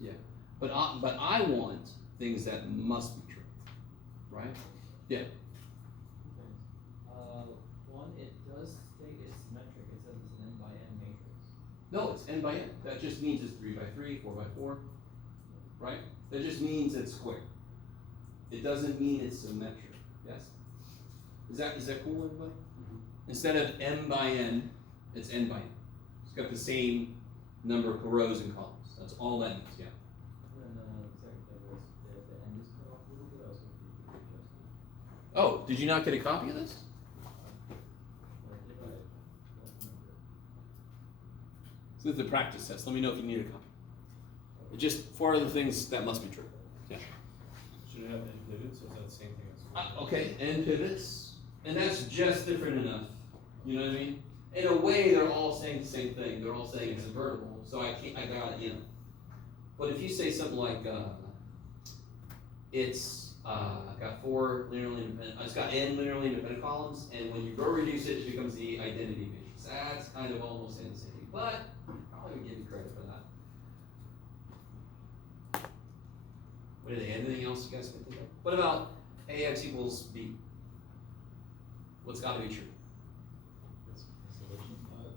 Yeah. But I want things that must be true, right? Yeah. One, it does state it's symmetric. It says it's an n by n matrix. No, it's n by n. That just means it's 3 by 3, 4 by 4, right? That just means it's square. It doesn't mean it's symmetric. Yes? Is that cool, everybody? Mm-hmm. Instead of m by n, it's n by n. It's got the same number of rows and columns. That's all that means, yeah. And then sorry, the n is cut off a little bit. I was going to readjust it. Oh, did you not get a copy of this? Or did I? Don't remember. So this is the practice test. Let me know if you need a copy. Just 4 other things that must be true. Yeah. Should it have n pivots, or is that the same thing as Okay, n pivots, and that's just different enough. You know what I mean? In a way, they're all saying the same thing. They're all saying it's invertible, so I got it, you know. But if you say something like, it's got 4 linearly independent, it's got n linearly independent columns, and when you row reduce it, it becomes the identity matrix. That's kind of almost saying the same thing, but probably would give you credit for that. What are they? Anything else you guys can think of? What about AX equals B? What's got to be true?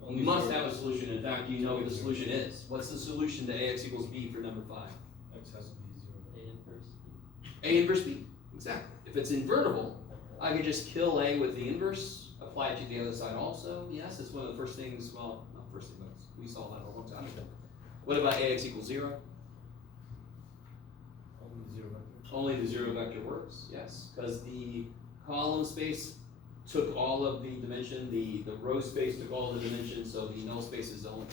You must have a solution. In fact, you know what the solution is. What's the solution to AX equals B for number 5? X has to be 0. A inverse B. A inverse B. Exactly. If it's invertible, I can just kill A with the inverse, apply it to the other side also. Yes, it's one of the first things, well, not first thing, but we saw that a long time ago. What about AX equals 0? Only 0 vector. Only the 0 vector works, yes, because the column space took all of the dimension, the row space took all the dimension, so the null spaces don't,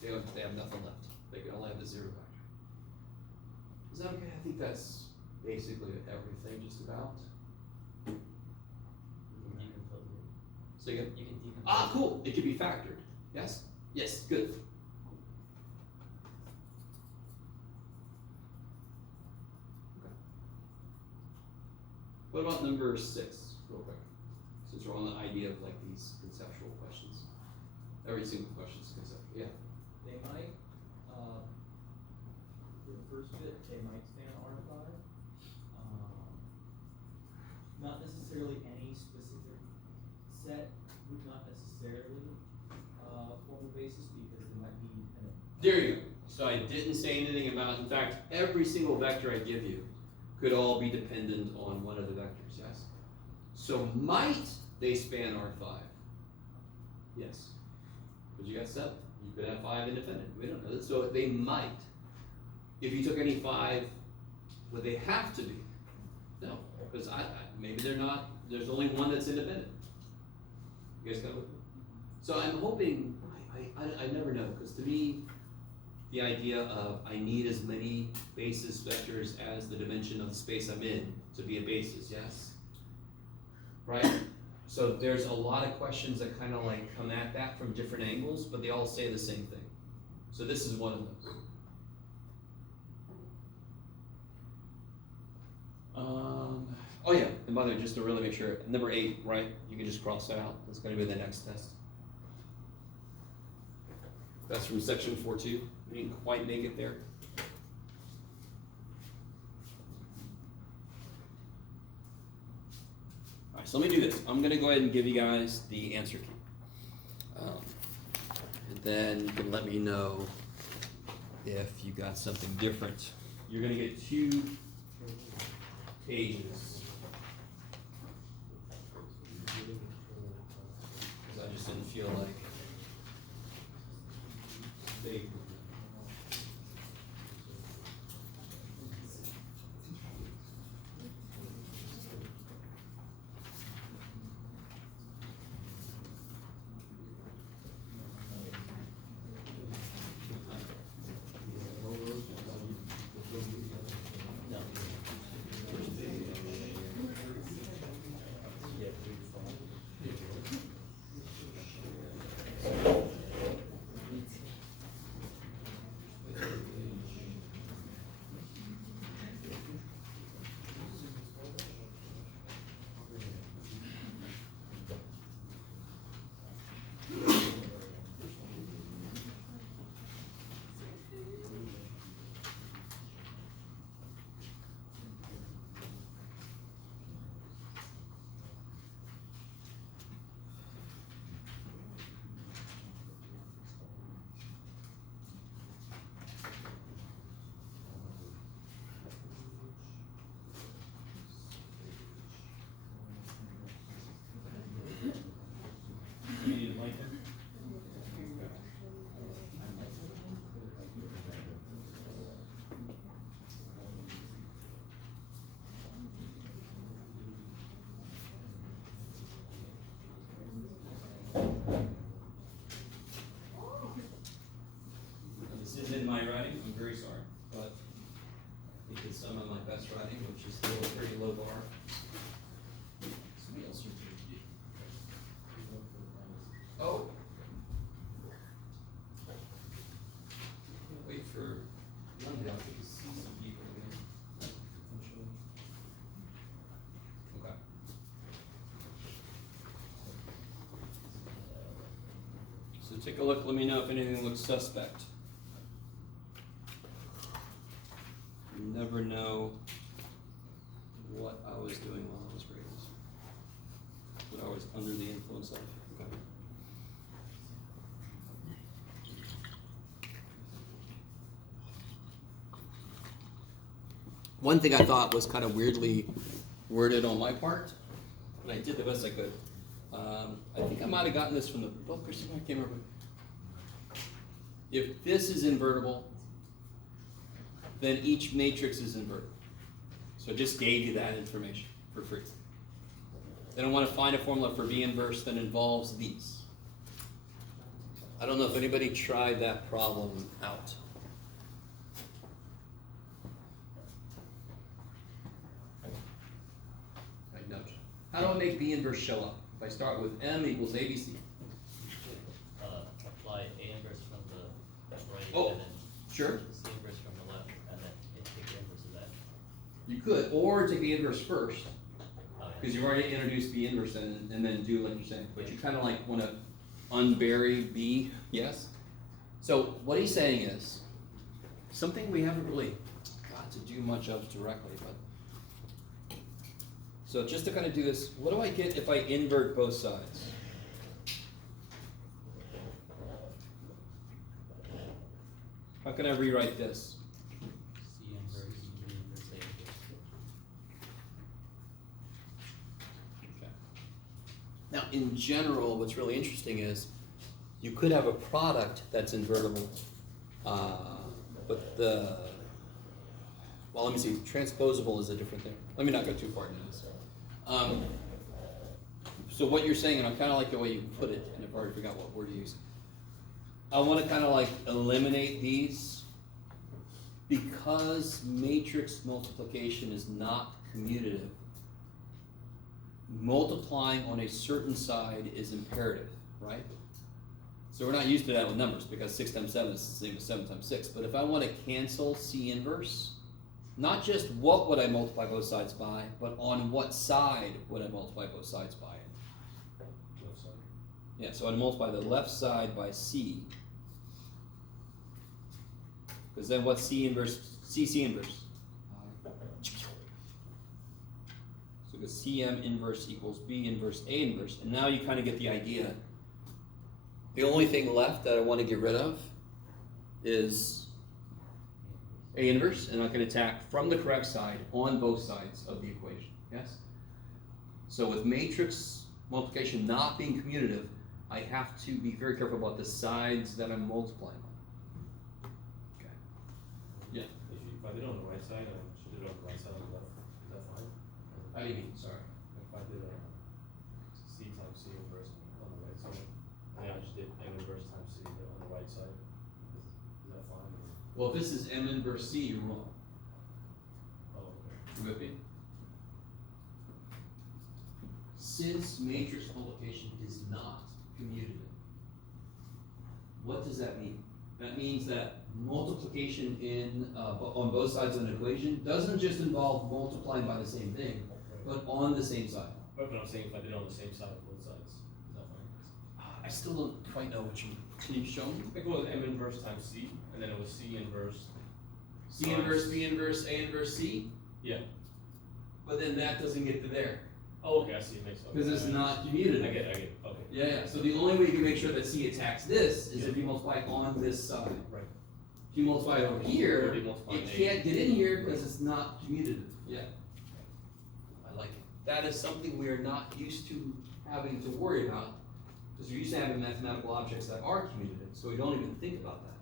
they have nothing left. They can only have the 0 vector. Is that okay? I think that's basically everything just about. So again, You can decompose. ah, cool, it could be factored, yes? Yes, good. Okay. What about number 6, real quick? Since we're on the idea of like these conceptual questions. Every single question is conceptual, yeah. They might, for the first bit, they might span R5. Not necessarily any specific set would not necessarily, form a basis because they might be independent. There you go. So I didn't say anything about, in fact, every single vector I give you could all be dependent on one of the vectors, yes? So might they span R5? Yes. Because you got 7. You could have 5 independent. We don't know that. So they might. If you took any 5, would they have to be? No. Because maybe they're not, there's only one that's independent. You guys got it? So I'm hoping, I never know, because to me, the idea of I need as many basis vectors as the dimension of the space I'm in to be a basis, yes? Right? So there's a lot of questions that kind of like come at that from different angles, but they all say the same thing. So this is one of those. Oh yeah, and by the way, just to really make sure, number 8, right? You can just cross that out. That's going to be the next test. That's from section 4.2. We didn't quite make it there. All right, so let me do this. I'm going to go ahead and give you guys the answer key. And then you can let me know if you got something different. You're going to get 2 pages. Because I just didn't feel like they. No. You need a blanket? This isn't my writing, I'm very sorry, but I think it's some of my best writing, which is still a pretty low bar. Somebody else should do it. Oh. Wait for Monday, I think to see some people again. Okay. So take a look, let me know if anything looks suspect. You never know what I was doing while I was grading this. What I was under the influence of. Okay. One thing I thought was kind of weirdly worded on my part, but I did the best I could. I think I might have gotten this from the book or something, I can't remember. If this is invertible, then each matrix is invertible. So I just gave you that information for free. Then I want to find a formula for V inverse that involves these. I don't know if anybody tried that problem out. Right, no. How do I make V inverse show up? If I start with M equals ABC. Apply A inverse from the right Oh, and then sure. C inverse from the left, and then take the inverse of that. You could, or take the inverse first, Okay. because you've already introduced B inverse and then do like you're saying, but you kind of like want to unbury B, yes? So what he's saying is, something we haven't really got to do much of directly, but. So just to kind of do this, what do I get if I invert both sides? How can I rewrite this? C inverse, B inverse, A inverse. Okay. Now, in general, what's really interesting is you could have a product that's invertible, but well, let me see, transposable is a different thing. Let me not go too far into this. So what you're saying, and I kind of like the way you put it, and I've already forgot what word you used. I want to kind of like eliminate these because matrix multiplication is not commutative. Multiplying on a certain side is imperative, right? So we're not used to that with numbers because 6 times 7 is the same as 7 times 6. But if I want to cancel C inverse, not just what would I multiply both sides by, but on what side would I multiply both sides by? Left side. Yeah, so I'd multiply the left side by C. Because then what's C inverse? C inverse. So because CM inverse equals B inverse A inverse. And now you kind of get the idea. The only thing left that I want to get rid of is A inverse, and I can attack from the correct side on both sides of the equation. Yes? So with matrix multiplication not being commutative, I have to be very careful about the sides that I'm multiplying on. Okay. Yeah. If I did it on the right side, I should do it on the right side on the left. Is that fine? How do you mean? Sorry. If I did C times C inverse on the right side, and I just did M inverse times C on the right side, is that fine? Or- Well, if this is M inverse C, you're wrong. Oh, okay. You with me? Since matrix multiplication is not commutative, what does that mean? That means that multiplication on both sides of an equation doesn't just involve multiplying by the same thing, but on the same side. But I'm saying if I did it on the same side of both sides, is that fine? I still don't quite know what you mean. Can you show me? I think it was M inverse times C, and then it was C inverse. C inverse, B inverse, A inverse, C, Yeah. but then that doesn't get to there, Oh, okay, I see, it makes sense. because it's not I commutative. get it, okay. Yeah, so the only way you can make sure that C attacks this is if you multiply on this side. Right. If you multiply it over here, Or you multiply it A. can't get in here because it's not commutative. Yeah. I like it. That is something we are not used to having to worry about, because we're used to having mathematical objects that are commutative, so we don't even think about that.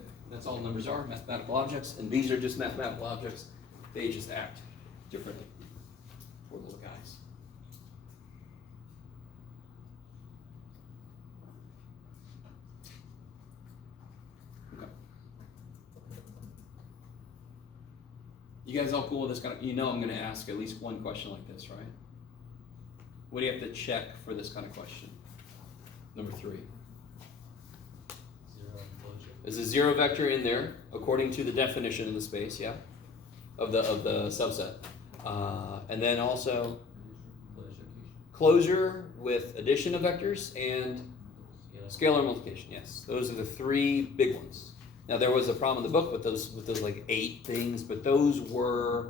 Okay, that's all numbers are, mathematical objects, and these are just mathematical objects. They just act differently. Poor little guys. Okay. You guys all cool with this kind of, you know I'm gonna ask at least one question like this, right? What do you have to check for this kind of question? Number 3. 0 enclosure. Is a zero vector in there according to the definition of the space, yeah? Of the subset. And then also closure with addition of vectors and scalar multiplication, yes. Those are the 3 big ones. Now there was a problem in the book with those like 8 things, but those were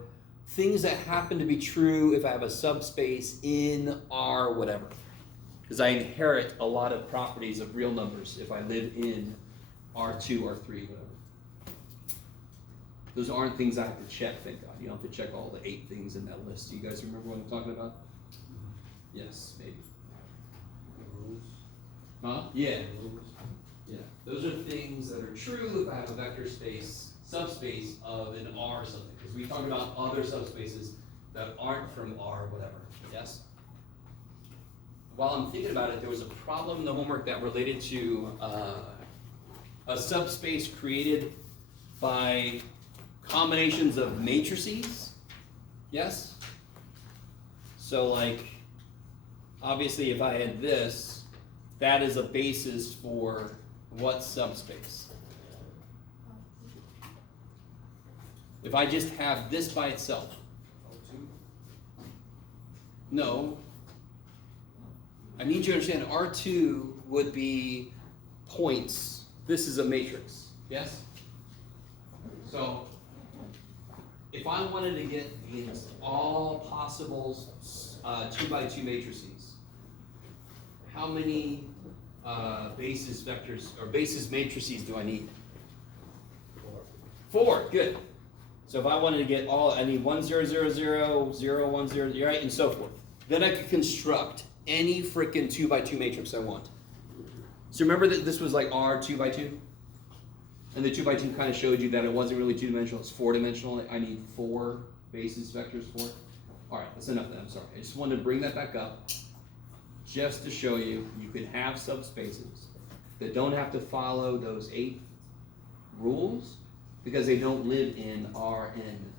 things that happen to be true if I have a subspace in R whatever. Because I inherit a lot of properties of real numbers if I live in R2, R3, whatever. Those aren't things I have to check, thank God. You don't have to check all the 8 things in that list. Do you guys remember what I'm talking about? Yes, maybe. Rules. Huh? Yeah. Rules. Yeah. Those are things that are true if I have a vector space, subspace of an R something. Because we talked about other subspaces that aren't from R, whatever. Yes? While I'm thinking about it, there was a problem in the homework that related to a subspace created by combinations of matrices Yes? So like, obviously if I had this, that is a basis for what subspace? If I just have this by itself. No. I need you to understand R2 would be points. This is a matrix. Yes? So, if I wanted to get these all possible 2x2 matrices, how many basis vectors or basis matrices do I need? 4, good. So if I wanted to get all, I need 1, 0, 0, 0, 0, 1, 0, right, and so forth. Then I could construct any frickin' 2x2 matrix I want. So remember that this was like R 2x2? And the 2x2 kind of showed you that it wasn't really 2-dimensional, it's 4-dimensional. I need 4 basis vectors for it. All right, that's enough then, I'm sorry. I just wanted to bring that back up just to show you can have subspaces that don't have to follow those 8 rules because they don't live in Rn.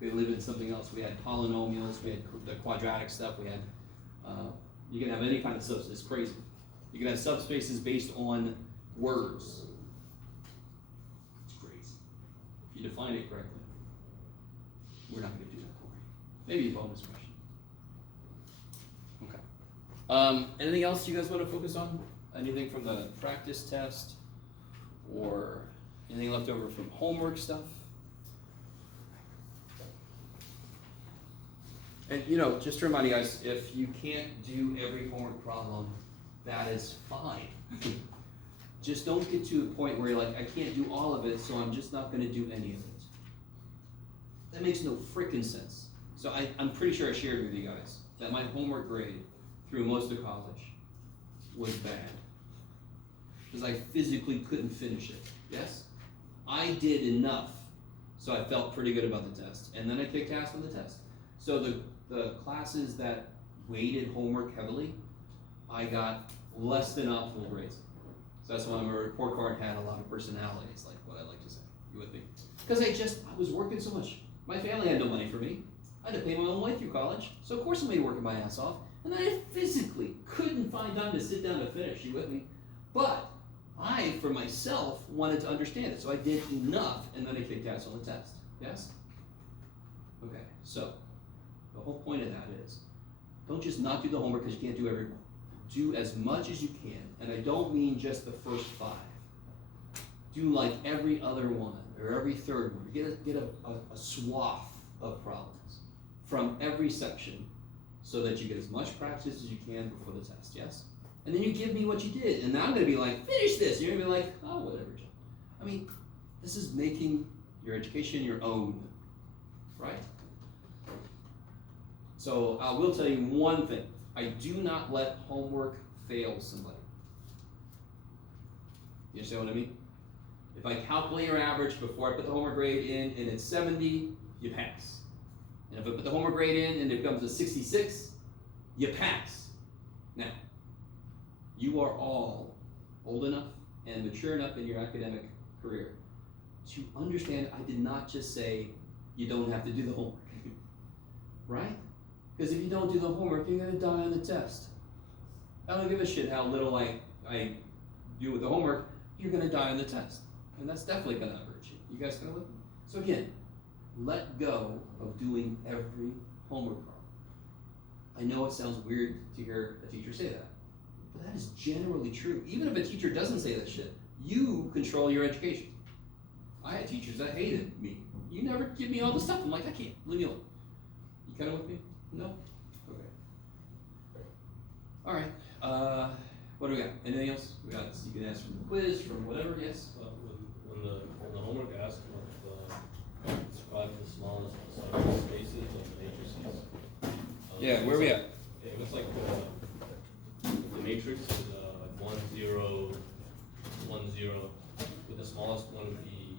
They live in something else. We had polynomials, we had the quadratic stuff, we had, you can have any kind of subspace, it's crazy. You can have subspaces based on words. It's crazy. If you define it correctly. We're not gonna do that, Corey. Maybe a bonus question. Okay. Anything else you guys want to focus on? Anything from the practice test? Or anything left over from homework stuff? And just to remind you guys, if you can't do every homework problem, that is fine. Just don't get to a point where you're like, I can't do all of it, so I'm just not gonna do any of it. That makes no freaking sense. So I'm pretty sure I shared with you guys that my homework grade through most of college was bad. Because I physically couldn't finish it, yes? I did enough, so I felt pretty good about the test. And then I kicked ass on the test. So the classes that weighted homework heavily, I got less than optimal grades. So that's why my report card had a lot of personalities, like what I like to say. You with me? Because I was working so much. My family had no money for me. I had to pay my own way through college. So of course I'm working my ass off. And then I physically couldn't find time to sit down to finish. You with me? But I, for myself, wanted to understand it. So I did enough, and then I kicked ass on the test. Yes? Okay, so the whole point of that is, don't just not do the homework because you can't do every one. Do as much as you can, and I don't mean just the first 5. Do like every other one, or every third one. Get a swath of problems from every section so that you get as much practice as you can before the test, yes? And then you give me what you did, and now I'm gonna be like, finish this. You're gonna be like, oh, whatever, John. I mean, this is making your education your own, right? So I will tell you one thing. I do not let homework fail somebody. You understand what I mean? If I calculate your average before I put the homework grade in and it's 70, you pass. And if I put the homework grade in and it becomes a 66, you pass. Now, you are all old enough and mature enough in your academic career to understand I did not just say you don't have to do the homework, right? Because if you don't do the homework, you're gonna die on the test. I don't give a shit how little I do with the homework, you're gonna die on the test. And that's definitely gonna hurt you. You guys gonna with me? So again, let go of doing every homework problem. I know it sounds weird to hear a teacher say that, but that is generally true. Even if a teacher doesn't say that shit, you control your education. I had teachers that hated me. You never give me all the stuff. I'm like, I can't, leave me alone. You kinda with me? No? Okay. All right, what do we got? Anything else? We got, you can ask from the quiz, from whatever, yes? When the homework asks describe the smallest spaces of matrices. Yeah, where are we at? It looks like the matrix is 1, 0, 1, 0, with the smallest one would be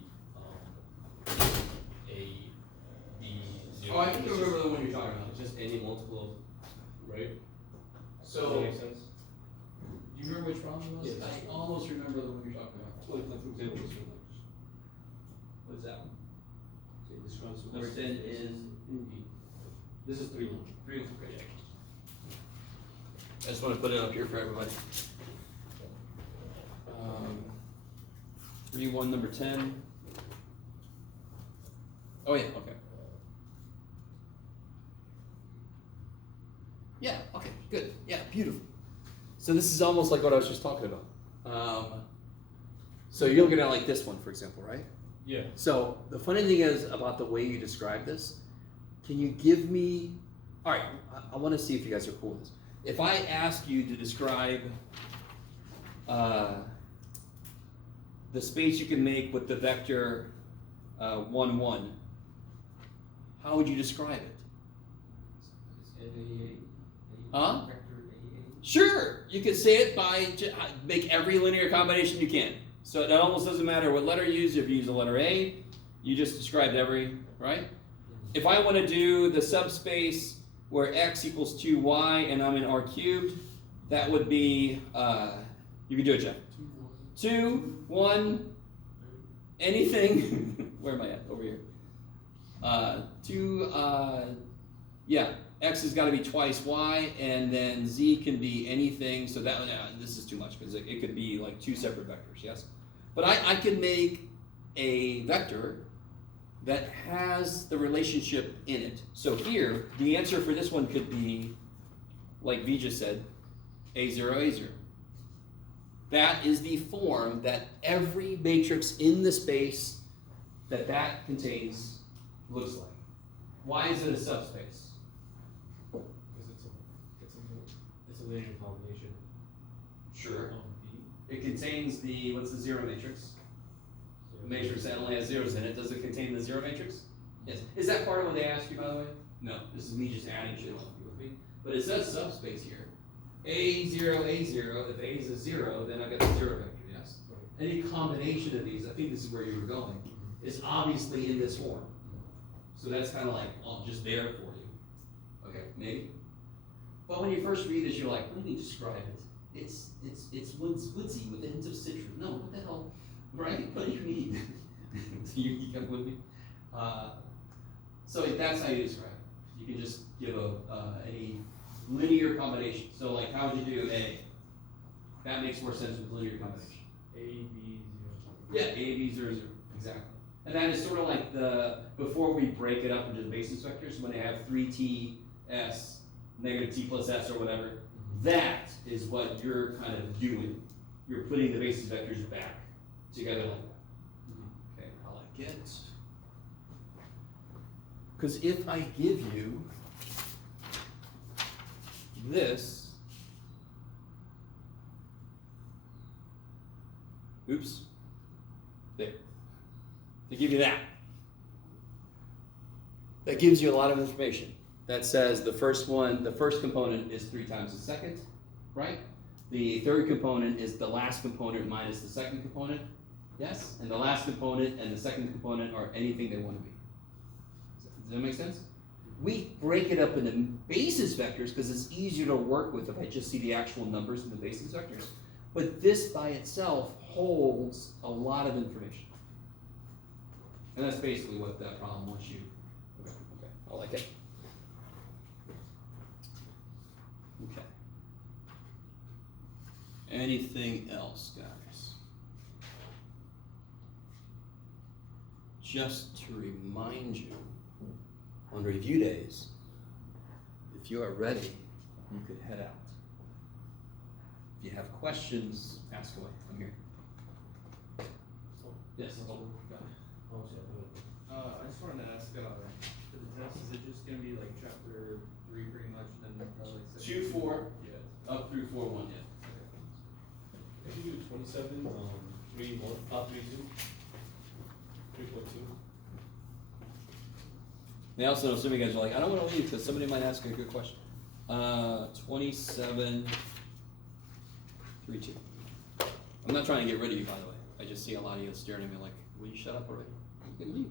A, B, 0. Oh, I think I remember the one you're talking about. It's just any multiple of, Right? So, Does that make sense? do you remember which problem it was? Yes. I almost remember the one you're talking about. Like for example, this one. What is that one? It describes Number 10 is, This is 3-1. 3 1. Okay. I just want to put it up here for everybody. 3-1, number 10. Oh yeah, okay. Yeah, okay, good. Yeah, beautiful. So this is almost like what I was just talking about. So you're looking at like this one, for example, right? Yeah. So the funny thing is about the way you describe this, can you give me, all right, I want to see if you guys are cool with this. If I ask you to describe the space you can make with the vector 1, 1, how would you describe it? Huh? Sure, you could say it by make every linear combination you can. So it almost doesn't matter what letter you use. If you use the letter A, you just described every, right? If I want to do the subspace where x equals 2y and I'm in R cubed, that would be, you can do it, Jeff. 2, 1, anything. Where am I at? Over here. 2, yeah, x has got to be twice y, and then z can be anything. So that one, this is too much because it could be like 2 separate vectors, yes? But I can make a vector that has the relationship in it. So here, the answer for this one could be, like V just said, A0, A0. That is the form that every matrix in the space that contains looks like. Why is it a subspace? Because it's a linear combination. Sure. Of B. It contains the, what's the zero matrix? The matrix that only has zeros in it. Does it contain the zero matrix? Yes. Is that part of what they asked you, by the way? No. This is me just adding shit on. You with me? But it says subspace here. A0, A0. If A is a 0, then I've got the zero vector, yes? Right. Any combination of these, I think this is where you were going, is obviously in this form. So that's kind of like, well, just there for you. Okay, maybe? But when you first read this, you're like, let me describe it. It's woodsy with a hint of citrus. No, what the hell? Right? What do you mean? you come with me? So that's how you describe it. You can just give any linear combination. So like, how would you do A? That makes more sense with linear combination. A, B, 0. Yeah, A, B, 0, 0. Exactly. And that is sort of like before we break it up into the basis vectors, when they have 3t, s, negative t plus s or whatever, that is what you're kind of doing. You're putting the basis vectors back together like that. Okay, I like it. Because if I give you this, oops, there. To give you that. That gives you a lot of information. That says the first component is 3 times the second, right? The third component is the last component minus the second component, yes? And the last component and the second component are anything they want to be. Does that make sense? We break it up into basis vectors because it's easier to work with if I just see the actual numbers in the basis vectors. But this by itself holds a lot of information. And that's basically what that problem wants you. Okay, I like it. Okay. Anything else, guys? Just to remind you, on review days, if you are ready, you could head out. If you have questions, ask away. I'm here. Yes. I just wanted to ask, for the test, is it just gonna be like chapter 3 pretty much, and then probably like 2, 4, Yeah. up through 4, 1, yeah. If you do 27, 3, 1, 3, 2, 3.2. Now, also, some of you guys are like, I don't want to leave because somebody might ask a good question. 27, 3, 2. I'm not trying to get rid of you, by the way. I just see a lot of you staring at me like, will you shut up already? You can leave.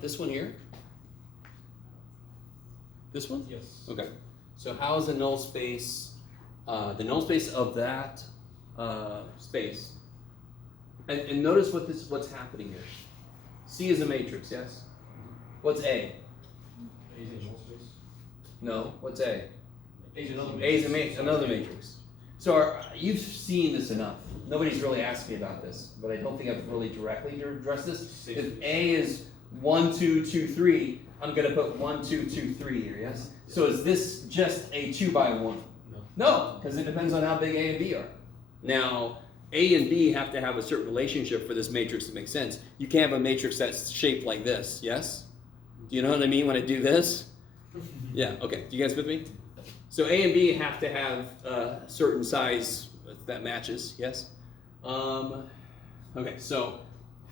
This one here. This one? Yes. Okay. So how is the null space, of that space? And notice what's happening here. C is a matrix, yes? What's A? A's in null space? No, what's A? A's another A is matrix. another matrix. So you've seen this enough. Nobody's really asked me about this, but I don't think I've really directly addressed this. If A is 1, 2, 2, 3, I'm gonna put 1, 2, 2, 3 here, yes? So is this just a 2 by 1? No. No, because it depends on how big A and B are. Now, A and B have to have a certain relationship for this matrix to make sense. You can't have a matrix that's shaped like this, yes? Do you know what I mean when I do this? Yeah, okay, you guys with me? So A and B have to have a certain size that matches, yes? Okay, so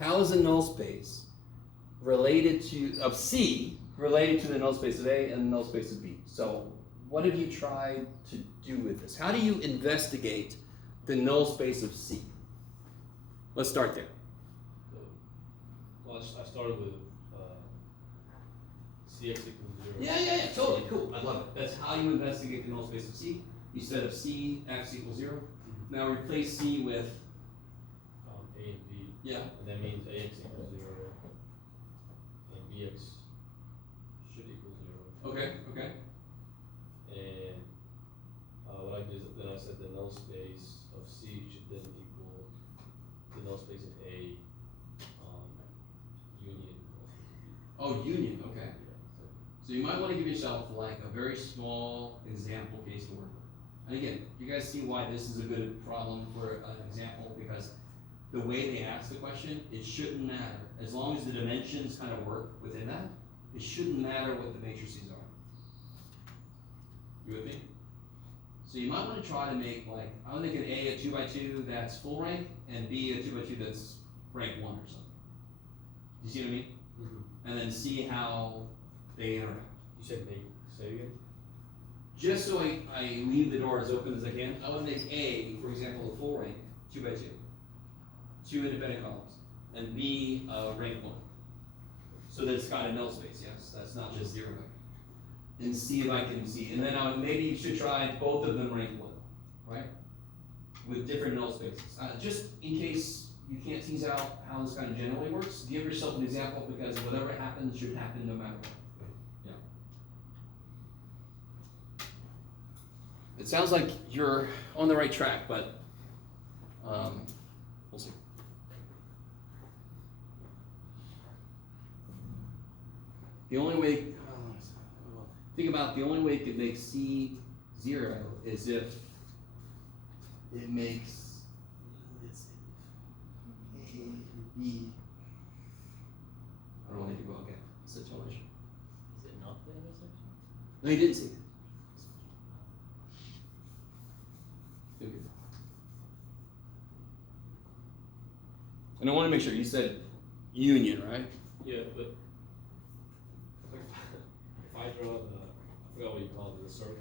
how is a null space related to, of C, related to the null space of A and the null space of B? So what have you tried to do with this? How do you investigate the null space of C? Let's start there. Well, I started with, CX equals 0. Yeah, totally, cool, I love it. That's how you investigate the null space of C. You set up C, x equals 0. Now replace C with, A and B, yeah, and that means AX equals 0, and BX should equal 0. okay. And, what I did is then I said the null space of C should then equal the null space of A, union. Oh, union, okay. Yeah, so, So you might want to give yourself like a very small example case to work with. And again, you guys see why this is a good problem for an example, because the way they ask the question, it shouldn't matter. As long as the dimensions kind of work within that, it shouldn't matter what the matrices are. You with me? So you might want to try to make like, I would make an A a 2 by 2 that's full rank, and B a 2 by 2 that's rank 1 or something. You see what I mean? And then see how they interact. You said make, say again? Just so I leave the door as open as I can, I would make A, for example, a full rank, 2 by 2. 2 independent columns. And B, rank 1. So that it's got a null space, yes? That's not just 0 vector. And see if I can see. And then maybe you should try both of them rank 1, right? With different null spaces. Just in case you can't tease out how this kind of generally works, give yourself an example, because whatever happens should happen no matter what. It sounds like you're on the right track, but we'll see. The only way, think about the only way it could make C 0 is if it makes A, B. I don't want to go again. It's a situation. Is it not the intersection? No, you didn't see it. And I want to make sure, you said union, right? Yeah, but if I draw the, I forgot what you call it, the circles,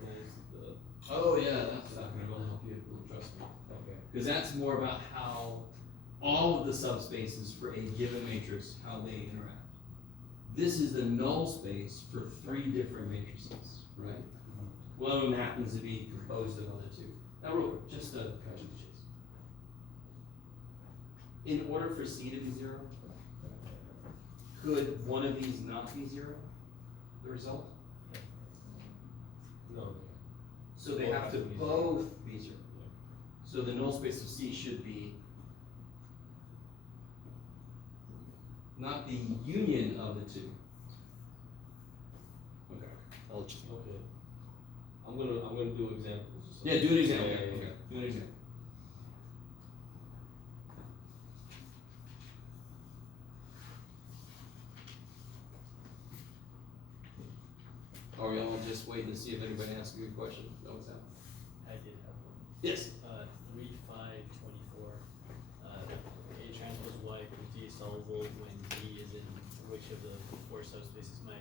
the, Oh yeah, that's not gonna go help you, trust me. okay. Because that's more about how all of the subspaces for a given matrix, how they interact. This is the null space for 3 different matrices, right? One of them happens to be composed of other 2. Now real quick, just to cut to the chase. In order for C to be 0, could one of these not be 0, the result? No. So they have to both be 0. So the null space of C should be not the union of the 2. Okay, I'll just. Okay. I'm gonna do examples. Yeah, do an example. Yeah, Okay, yeah, yeah. okay. Do an example. Or we all just wait and see if anybody asks a good question? No, what's that? I did have one. Yes. 3, 5, 24. A transpose Y equals D is solvable when D is in which of the 4 subspaces? My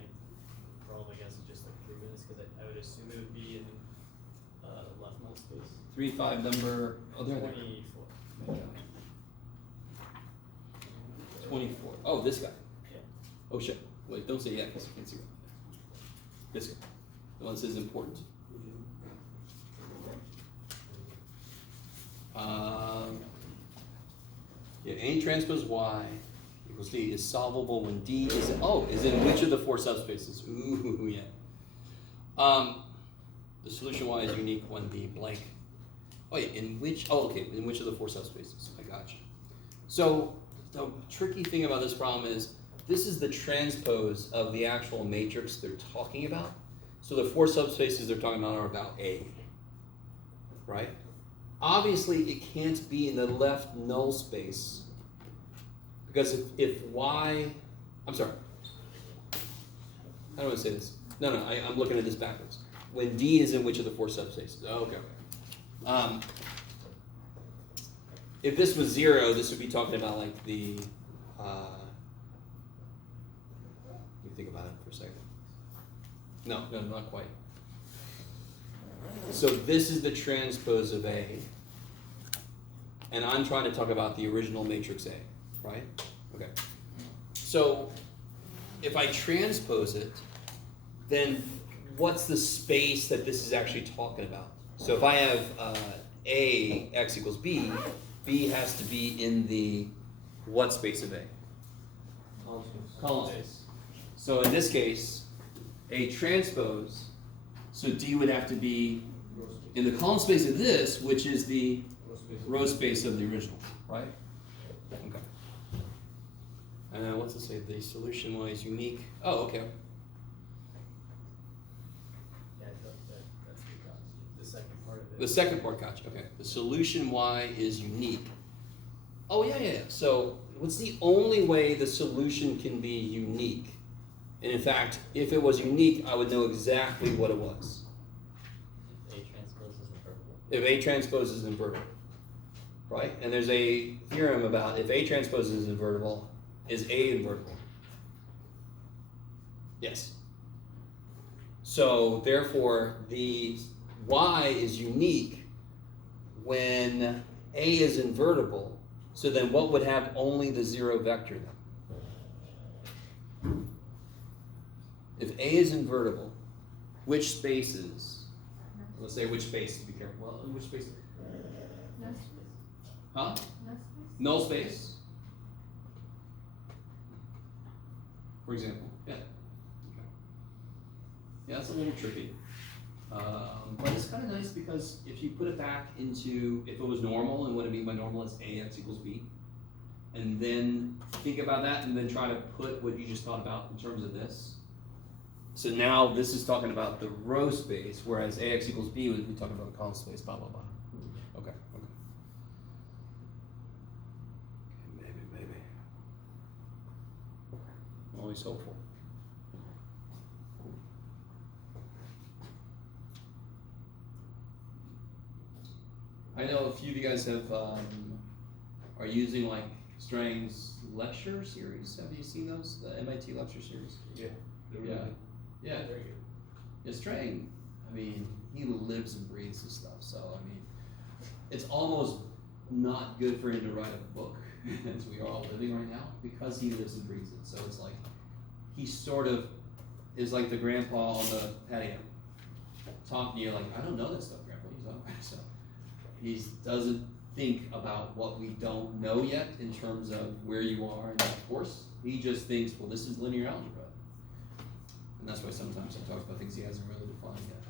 problem, I guess, is just like 3 minutes, because I would assume it would be in left null space. 3, 5 number. Oh, there. 24. 24. Oh, this guy. Yeah. Oh shit. Wait, don't say yeah, because you can't see it. This guy. The one that says important. Yeah, A transpose Y equals D is solvable when D is in which of the four subspaces? Ooh, yeah. The solution Y is unique when the blank. Oh yeah, in which of the four subspaces? I got you. So the tricky thing about this problem is this is the transpose of the actual matrix they're talking about. So the four subspaces they're talking about are about A, right? Obviously, it can't be in the left null space because if Y, I'm sorry, how do I say this? No, I'm looking at this backwards. When D is in which of the four subspaces? Oh, okay. If this was 0, this would be talking about like the, let me think about it for a second. No, not quite. So this is the transpose of A, and I'm trying to talk about the original matrix A, right? Okay. So if I transpose it, then what's the space that this is actually talking about? So if I have A, x equals B, B has to be in the what space of A? Column space. So in this case, A transpose, so D would have to be in the column space of this, which is the row space of the original, right? Okay. And what's it say? The solution Y is unique. Oh, okay. Yeah, that's the second part of it. The second part, gotcha. Okay. The solution Y is unique. Oh, yeah. So what's the only way the solution can be unique? And in fact, if it was unique, I would know exactly what it was. A transpose is invertible. If A transpose is invertible, right? And there's a theorem about if A transpose is invertible, is A invertible? Yes. So therefore, the Y is unique when A is invertible. So then what would have only the 0 vector then? If A is invertible, which spaces? Let's say which space, to be careful. Well, which space? No space. Huh? No space. Null space. For example. Yeah. Okay. Yeah, that's a little tricky. But it's kind of nice because if you put it back into, if it was normal, and what I mean by normal is AX equals B, and then think about that and then try to put what you just thought about in terms of this. So now this is talking about the row space, whereas AX equals B would be talking about the column space, blah, blah, blah. Okay. Maybe. Always hopeful. I know a few of you guys have are using like Strang's lecture series. Have you seen those? The MIT lecture series? Yeah. Yeah. Very good. Yeah, Strang, I mean, he lives and breathes this stuff. So I mean, it's almost not good for him to write a book as we are all living right now because he lives and breathes it. So it's like he sort of is like the grandpa on the patio talking to you like, I don't know that stuff, grandpa. He's talking about. So he doesn't think about what we don't know yet in terms of where you are in that course. He just thinks, well, this is linear algebra. And that's why sometimes he talks about things he hasn't really defined yet.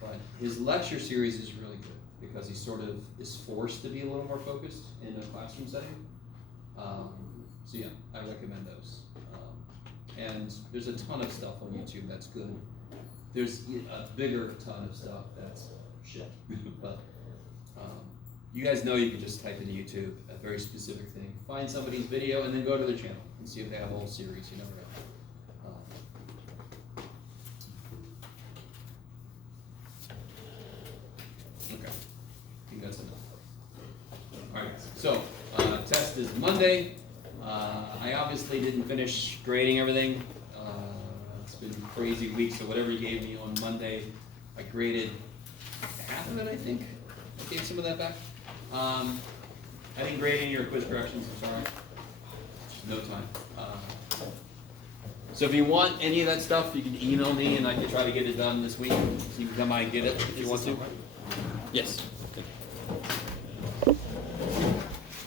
But his lecture series is really good because he sort of is forced to be a little more focused in a classroom setting. So yeah, I recommend those. And there's a ton of stuff on YouTube that's good. There's a bigger ton of stuff that's shit. But you guys know you can just type into YouTube a very specific thing, find somebody's video, and then go to their channel and see if they have a whole series. You never know. Okay, I think that's enough. All right, so test is Monday. I obviously didn't finish grading everything. It's been a crazy week, so whatever you gave me on Monday, I graded half of it, I think. I gave some of that back. I didn't grade any of your quiz corrections, I'm sorry. No time. So if you want any of that stuff, you can email me and I can try to get it done this week. So you can come by and get it if you want to. Yes.